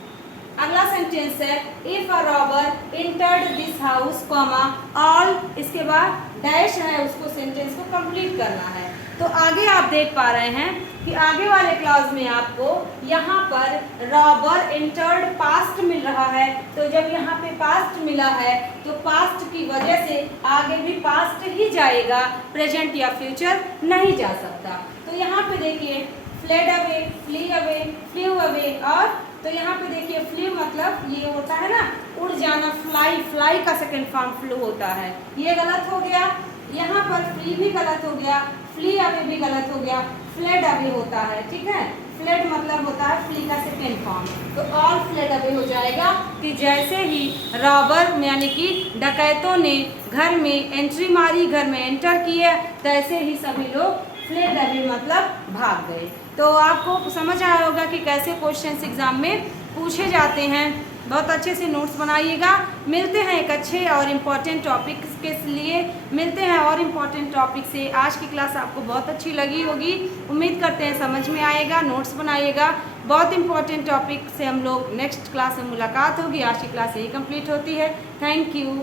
अगला सेंटेंस है if a robber entered this house comma all, इसके बाद डैश है, उसको सेंटेंस को कंप्लीट करना है। तो आगे आप देख पा रहे हैं कि आगे वाले क्लॉज में आपको यहाँ पर रॉबर इंटर्ड पास्ट मिल रहा है। तो जब यहाँ पे पास्ट मिला है तो पास्ट की वजह से आगे भी पास्ट ही जाएगा, प्रेजेंट या फ्यूचर नहीं जा सकता। तो यहाँ पे देखिए fled away, flee away, flew away, और तो यहाँ पे देखिए फ्ल्यू मतलब ये होता है ना उड़ जाना, फ्लाई, फ्लाई का सेकेंड फॉर्म फ्लू होता है, ये गलत हो गया। यहाँ पर फ्ली भी गलत हो गया, फ्ली अवे भी गलत हो गया, फ्लेड अवे होता है, ठीक है। फ्लेड मतलब होता है फ्ली का सेकेंड फॉर्म, तो ऑल फ्लेड अवे हो जाएगा कि जैसे ही रॉबर यानी कि डकैतों ने घर में एंट्री मारी, घर में एंटर किए, तैसे ही सभी लोग फ्लेड अवे मतलब भाग गए। तो आपको समझ आया होगा कि कैसे क्वेश्चंस एग्जाम में पूछे जाते हैं। बहुत अच्छे से नोट्स बनाइएगा। मिलते हैं एक अच्छे और इम्पॉर्टेंट टॉपिक के लिए, मिलते हैं और इम्पॉर्टेंट टॉपिक से। आज की क्लास आपको बहुत अच्छी लगी होगी, उम्मीद करते हैं समझ में आएगा, नोट्स बनाइएगा। बहुत इम्पॉर्टेंट टॉपिक से हम लोग नेक्स्ट क्लास में मुलाकात होगी। आज की क्लास यही कंप्लीट होती है। Thank you.